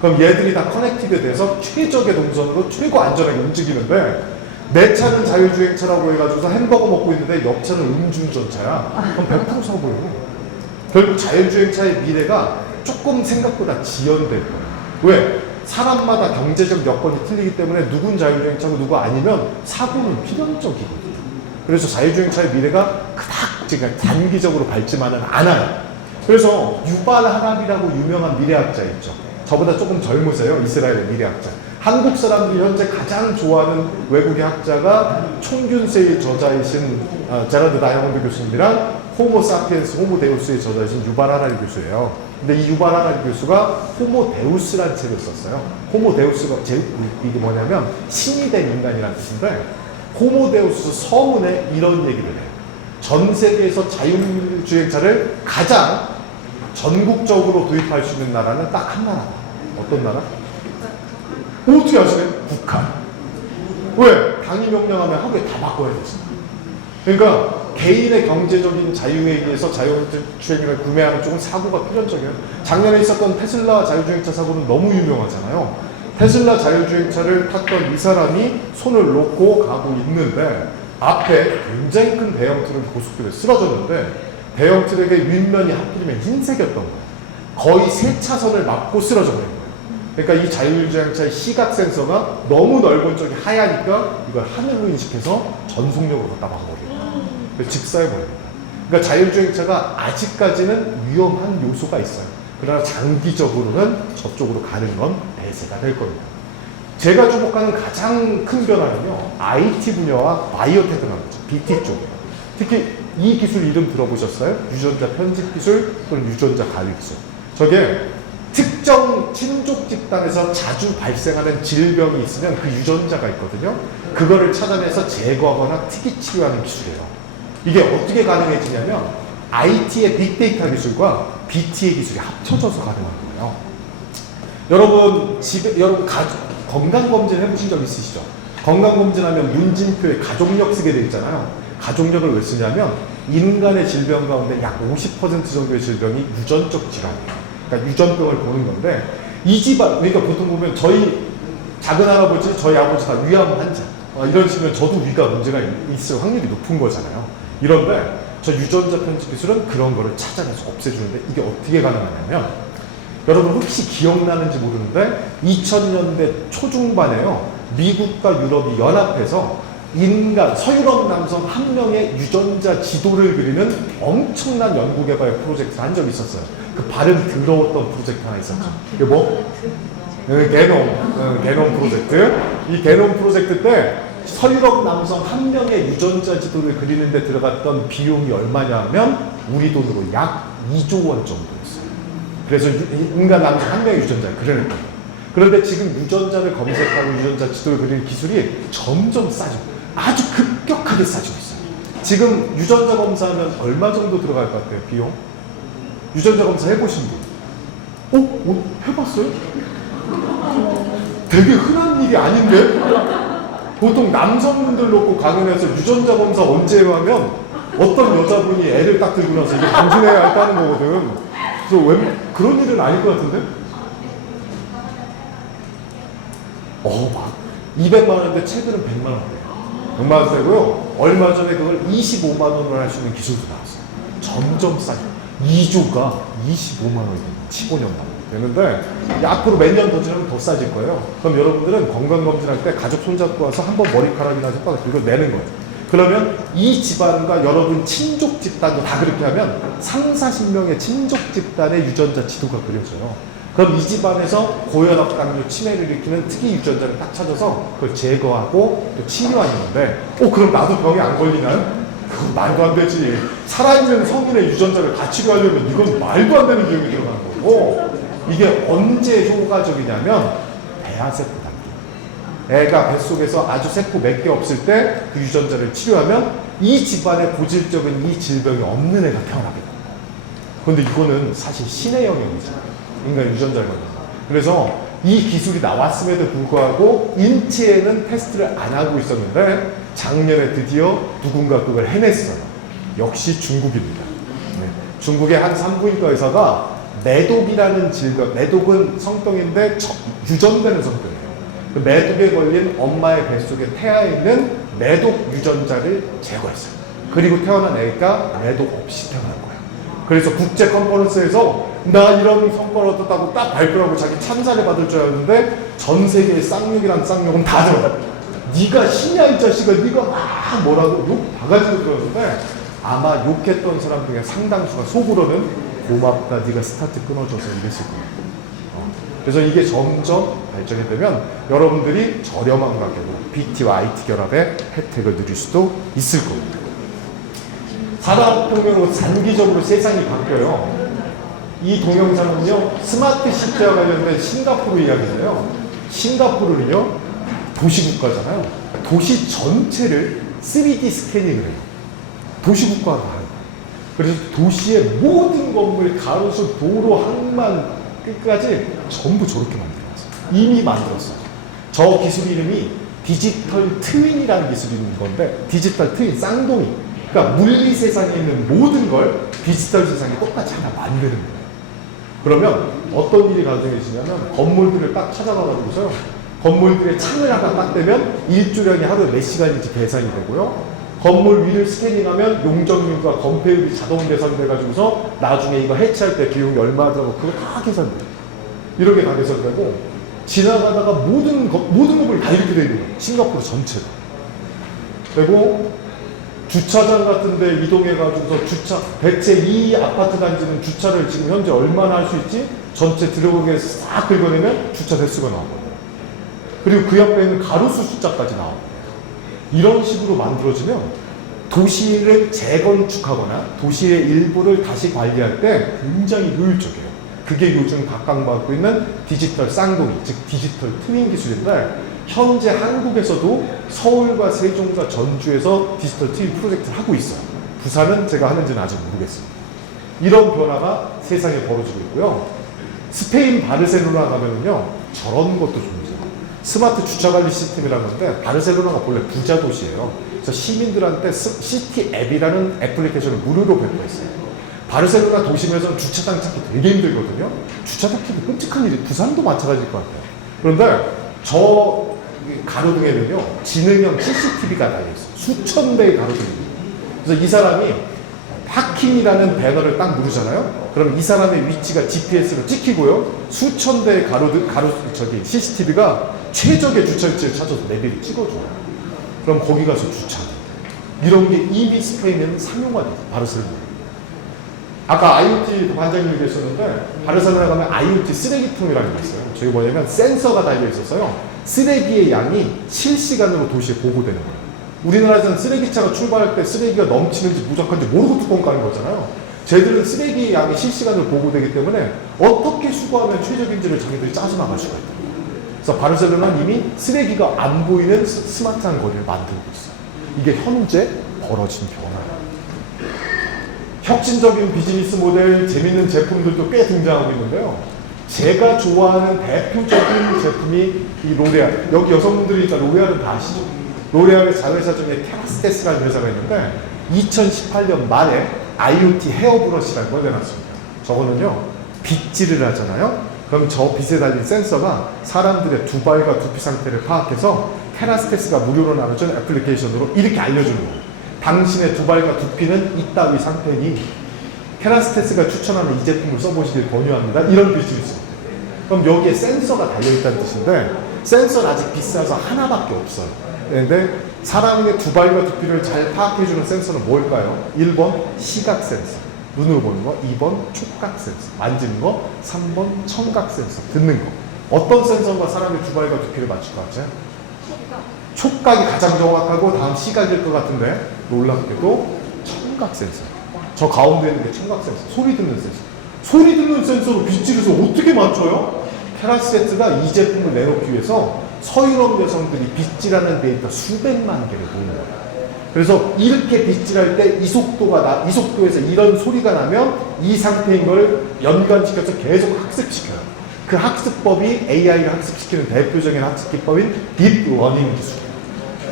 그럼 얘들이 다 커넥티드 돼서 최적의 동선으로 최고 안전하게 움직이는데 내 차는 자율주행차라고 해가지고서 햄버거 먹고 있는데 옆 차는 음주운전차야. 그럼 100% 사고예요. 결국 자율주행차의 미래가 조금 생각보다 지연될 거예요. 왜? 사람마다 경제적 여건이 틀리기 때문에 누군 자율주행차고 누구 아니면 사고는 필연적이거든요. 그래서 자율주행차의 미래가 그닥 지금 단기적으로 밝지만은 않아요. 그래서 유발 하랍이라고 유명한 미래학자 있죠. 저보다 조금 젊으세요. 이스라엘의 미래학자. 한국 사람들이 현재 가장 좋아하는 외국의 학자가 총균세의 저자이신 제라드 다이아몬드 교수님이랑 호모 사피엔스, 호모 데우스의 저자이신 유발 하라리 교수예요. 근데 이 유발 하라리 교수가 호모 데우스라는 책을 썼어요. 호모 데우스가 이게 뭐냐면 신이 된 인간이라는 뜻인데 호모 데우스 서문에 이런 얘기를 해요. 전 세계에서 자율주행차를 가장 전국적으로 도입할 수 있는 나라는 딱 한 나라다. 어떤 나라? 어떻게 아시나요? 북한. 왜? 당이 명령하면 하루에 다 바꿔야 되지. 그러니까 개인의 경제적인 자유에 의해서 자율주행을 구매하는 쪽은 사고가 필연적이에요. 작년에 있었던 테슬라 자율주행차 사고는 너무 유명하잖아요. 테슬라 자율주행차를 탔던 이 사람이 손을 놓고 가고 있는데 앞에 굉장히 큰 대형 트럭이 고속도로에 쓰러졌는데 대형 트럭의 윗면이 하필이면 흰색이었던 거예요. 거의 3차선을 막고 쓰러져 버린 거예요. 그러니까 이 자율주행차의 시각 센서가 너무 넓은 쪽이 하얘니까 이걸 하늘로 인식해서 전속력으로 갖다 박아버려요. 직사해버립니다. 그러니까 자율주행차가 아직까지는 위험한 요소가 있어요. 그러나 장기적으로는 저쪽으로 가는 건 대세가 될 겁니다. 제가 주목하는 가장 큰 변화는요, IT 분야와 바이오 테크놀로지, BT 쪽이에요. 특히 이 기술 이름 들어보셨어요? 유전자 편집 기술 또는 유전자 가위 기술. 저게 특정 친족 집단에서 자주 발생하는 질병이 있으면 그 유전자가 있거든요. 그거를 찾아내서 제거하거나 특이 치료하는 기술이에요. 이게 어떻게 가능해지냐면 IT의 빅데이터 기술과 BT의 기술이 합쳐져서 가능한 거예요. 여러분 건강검진 해보신 적 있으시죠? 건강검진하면 문진표에 가족력 쓰게 돼 있잖아요. 가족력을 왜 쓰냐면 인간의 질병 가운데 약 50% 정도의 질병이 유전적 질환이에요. 그러니까 유전병을 보는 건데 이 집안, 그러니까 보통 보면 저희 작은 할아버지, 저희 아버지 다 위암 환자 이런 식이면 저도 위가 문제가 있을 확률이 높은 거잖아요. 이런데 저 유전자 편집 기술은 그런 거를 찾아내서 없애주는데 이게 어떻게 가능하냐면 여러분 혹시 기억나는지 모르는데 2000년대 초중반에요. 미국과 유럽이 연합해서 서유럽 남성 한 명의 유전자 지도를 그리는 엄청난 연구개발 프로젝트 한 적이 있었어요. 그 발음 더러웠던 프로젝트 하나 있었죠. 이게 뭐? 게놈 프로젝트. 이 게놈 프로젝트 때 서유럽 남성 한 명의 유전자 지도를 그리는데 들어갔던 비용이 얼마냐 하면 우리 돈으로 약 2조 원 정도였어요. 그래서 인간 남성 한 명의 유전자를 그려낸 거예요. 그런데 지금 유전자를 검색하고 유전자 지도를 그리는 기술이 점점 싸지고 아주 급격하게 싸지고 있어요. 지금 유전자 검사하면 얼마 정도 들어갈 것 같아요, 비용? 유전자 검사 해보신 분? 해봤어요? 되게 흔한 일이 아닌데? 보통 남성분들 놓고 강연해서 유전자 검사 언제 해요 하면 어떤 여자분이 애를 딱 들고 나서 이게 당신애야 했다는 거거든. 그래서 왜 그런 일은 아닐 것 같은데? 막 200만 원인데 최근은 100만 원대예요. 100만 원대고요. 얼마 전에 그걸 25만 원으로 할 수 있는 기술도 나왔어요. 점점 싸죠. 2조가 25만 원이 15년 남았어요. 되는데 앞으로 몇 년 더 지나면 더 싸질 거예요. 그럼 여러분들은 건강검진할 때 가족 손잡고 와서 한번 머리카락이나 손바닥 들고 내는 거예요. 그러면 이 집안과 여러분 친족 집단도 다 그렇게 하면 30, 40명의 친족 집단의 유전자 지도가 그려져요. 그럼 이 집안에서 고혈압, 당뇨, 치매를 일으키는 특이 유전자를 딱 찾아서 그걸 제거하고 또 치료하는 건데, 그럼 나도 병에 안 걸리나요? 그건 말도 안 되지. 살아있는 성인의 유전자를 다 치료하려면 이건 말도 안 되는 비용이 들어가는 거고, 이게 언제 효과적이냐면 배아세포 단계. 애가 뱃속에서 아주 세포 몇 개 없을 때 그 유전자를 치료하면 이 집안에 고질적인 이 질병이 없는 애가 태어나게 돼요. 그런데 이거는 사실 신의 영역이죠. 인간 유전자거든요. 그래서 이 기술이 나왔음에도 불구하고 인체에는 테스트를 안 하고 있었는데 작년에 드디어 누군가 그걸 해냈어요. 역시 중국입니다. 네. 중국의 한 산부인과 의사가 매독이라는 질병, 매독은 성병인데 유전되는 성병이에요. 그 매독에 걸린 엄마의 뱃속에 태아에 있는 매독 유전자를 제거했어요. 그리고 태어난 애가 매독 없이 태어난 거예요. 그래서 국제 컨퍼런스에서 나 이런 성과를 얻었다고 딱 발표하고 자기 찬사를 받을 줄 알았는데 전 세계의 쌍욕이란 쌍욕은 다 들어요. 네가 신이야 이 자식아, 네가 막 뭐라고 욕 바가지로 들었는데 아마 욕했던 사람 중에 상당수가 속으로는 고맙다 네가 스타트 끊어줘서 이랬을 거예요. 그래서 이게 점점 발전이 되면 여러분들이 저렴한 가격으로 BT와 IT 결합의 혜택을 누릴 수도 있을 겁니다. 산업혁명으로 단기적으로 세상이 바뀌어요. 이 동영상은요, 스마트 시티와 관련된 싱가포르 이야기인데요. 싱가포르는요, 도시국가잖아요. 도시 전체를 3D 스캐닝을 해요. 도시국가가 다 해요. 그래서 도시의 모든 건물, 가로수, 도로, 항만 끝까지 전부 저렇게 만들어놨어요. 이미 만들었어요. 저 기술 이름이 디지털 트윈이라는 기술이 있는 건데, 디지털 트윈, 쌍둥이. 그러니까 물리 세상에 있는 모든 걸 디지털 세상에 똑같이 하나 만드는 거예요. 그러면 어떤 일이 가능해지냐면 건물들을 딱 찾아가가지고서요. 건물들의 창을 하나 딱 떼면 일조량이 하루에 몇 시간인지 계산이 되고요. 건물 위를 스캐닝하면 용적률과 건폐율이 자동 계산이 돼가지고서 나중에 이거 해체할 때 비용이 얼마 들어가고 그거 다 계산돼요. 이렇게 다 계산되고 지나가다가 모든 건물 다 이렇게 되어 있는 거예요. 싱가포르 전체가. 그리고 주차장 같은 데 이동해가지고서 대체 이 아파트 단지는 주차를 지금 현재 얼마나 할 수 있지? 전체 들어오게 싹 긁어내면 주차 대수가 나오거든요. 그리고 그 옆에 있는 가로수 숫자까지 나오고 이런 식으로 만들어지면 도시를 재건축하거나 도시의 일부를 다시 관리할 때 굉장히 효율적이에요. 그게 요즘 각광받고 있는 디지털 쌍둥이, 즉 디지털 트윈 기술인데 현재 한국에서도 서울과 세종과 전주에서 디지털 트윈 프로젝트를 하고 있어요. 부산은 제가 하는지는 아직 모르겠습니다. 이런 변화가 세상에 벌어지고 있고요. 스페인 바르셀로나 가면은요, 저런 것도 존재해요. 스마트 주차관리 시스템이라는 건데, 바르셀로나가 본래 부자 도시예요. 그래서 시민들한테 시티 앱이라는 애플리케이션을 무료로 배포했어요. 바르셀로나 도심에서는 주차장 찾기 되게 힘들거든요. 주차장 찾기 끔찍한 일이, 부산도 마찬가지일 것 같아요. 그런데 저 가로등에는요, 지능형 CCTV가 달려있어요. 수천 대의 가로등이. 그래서 이 사람이 파킹이라는 배너를 딱 누르잖아요. 그럼 이 사람의 위치가 GPS로 찍히고요. 수천 대의 CCTV가 최적의 주차위치를 찾아서 내비를 찍어줘요. 그럼 거기 가서 주차해요. 이런 게 이미 스페인에는 상용화돼요. 바르셀로나. 아까 IoT 관장님 계셨는데 바르셀로나 가면 IoT 쓰레기통이라는 게 있어요. 저게 뭐냐면 센서가 달려 있어서요. 쓰레기의 양이 실시간으로 도시에 보고되는 거예요. 우리나라에서는 쓰레기차가 출발할 때 쓰레기가 넘치는지 부족한지 모르고 뚜껑 까는 거잖아요. 쟤들은 쓰레기 양이 실시간으로 보고되기 때문에 어떻게 수거하면 최적인지를 자기들이 짜서 나갈 수가 있다. 그래서 바르셀로나는 이미 쓰레기가 안 보이는 스마트한 거리를 만들고 있어요. 이게 현재 벌어진 변화예요. 혁신적인 비즈니스 모델, 재밌는 제품들도 꽤 등장하고 있는데요. 제가 좋아하는 대표적인 제품이 이 로레알. 여기 여성분들이니까 로레알은 다 아시죠? 로레알의 자회사 중에 테라스테스라는 회사가 있는데 2018년 말에 IoT 헤어브러시라는 걸 내놨습니다. 저거는요, 빗질을 하잖아요. 그럼 저 빗에 달린 센서가 사람들의 두발과 두피 상태를 파악해서 테라스테스가 무료로 나눠준 애플리케이션으로 이렇게 알려주는 거예요. 당신의 두발과 두피는 이따위 상태니 테라스테스가 추천하는 이 제품을 써보시길 권유합니다. 이런 빗질이 있습니다. 그럼 여기에 센서가 달려있다는 뜻인데 센서는 아직 비싸서 하나밖에 없어요. 그런데 사람의 두발과 두피를 잘 파악해주는 센서는 뭘까요? 1번 시각 센서, 눈으로 보는 거, 2번 촉각 센서, 만지는 거, 3번 청각 센서, 듣는 거. 어떤 센서가 사람의 두발과 두피를 맞출 것 같죠? 촉각이 가장 정확하고 다음 시각일 것 같은데 놀랍게도 청각 센서. 저 가운데 있는 게 청각 센서, 소리 듣는 센서. 소리 듣는 센서로 빗질해서 어떻게 맞춰요? 테라스세트가 이 제품을 내놓기 위해서 서유럽 여성들이 빗질하는 데이터 수백만 개를 모은 거예요. 그래서 이렇게 빗질할 때 이 속도에서 이런 소리가 나면 이 상태인 걸 연관시켜서 계속 학습시켜요. 그 학습법이 AI가 학습시키는 대표적인 학습 기법인 딥러닝 기술이에요.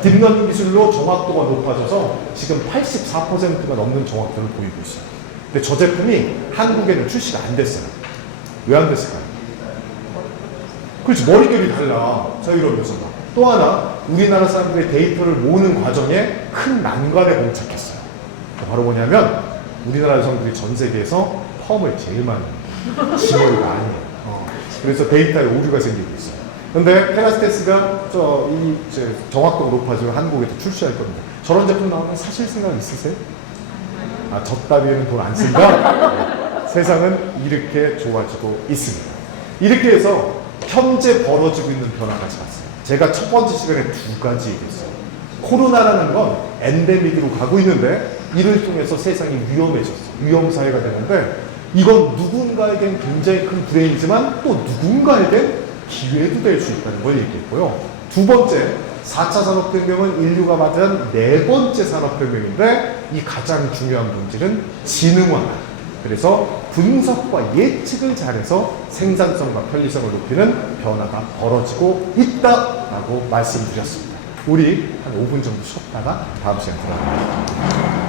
딥러닝 기술로 정확도가 높아져서 지금 84%가 넘는 정확도를 보이고 있어요. 근데 저 제품이 한국에는 출시가 안 됐어요. 왜 안 됐을까요? 그렇지, 머릿결이 달라. 서유럽에서가. 또 하나, 우리나라 사람들의 데이터를 모으는 과정에 큰 난관에 봉착했어요. 바로 뭐냐면, 우리나라 여성들이 전 세계에서 펌을 제일 많이 해요. 지머리가 아니에요. 그래서 데이터에 오류가 생기고 있어요. 근데 테라스테스가 정확도가 높아지면 한국에도 출시할 겁니다. 저런 제품 나오면 사실 생각 있으세요? 아, 저 따위에는 돈 안 쓴다? 세상은 이렇게 좋아지고 있습니다. 이렇게 해서 현재 벌어지고 있는 변화까지 봤어요. 제가 첫 번째 시간에 두 가지 얘기했어요. 코로나라는 건 엔데믹으로 가고 있는데 이를 통해서 세상이 위험해졌어요. 위험사회가 되는데 이건 누군가에겐 굉장히 큰 불행이지만 또 누군가에겐 기회도 될 수 있다는 걸 얘기했고요. 두 번째, 4차 산업혁명은 인류가 맞이한 네 번째 산업혁명인데 이 가장 중요한 본질은 지능화다. 그래서 분석과 예측을 잘해서 생산성과 편리성을 높이는 변화가 벌어지고 있다라고 말씀드렸습니다. 우리 한 5분 정도 쉬었다가 다음 시간에 돌아갑니다.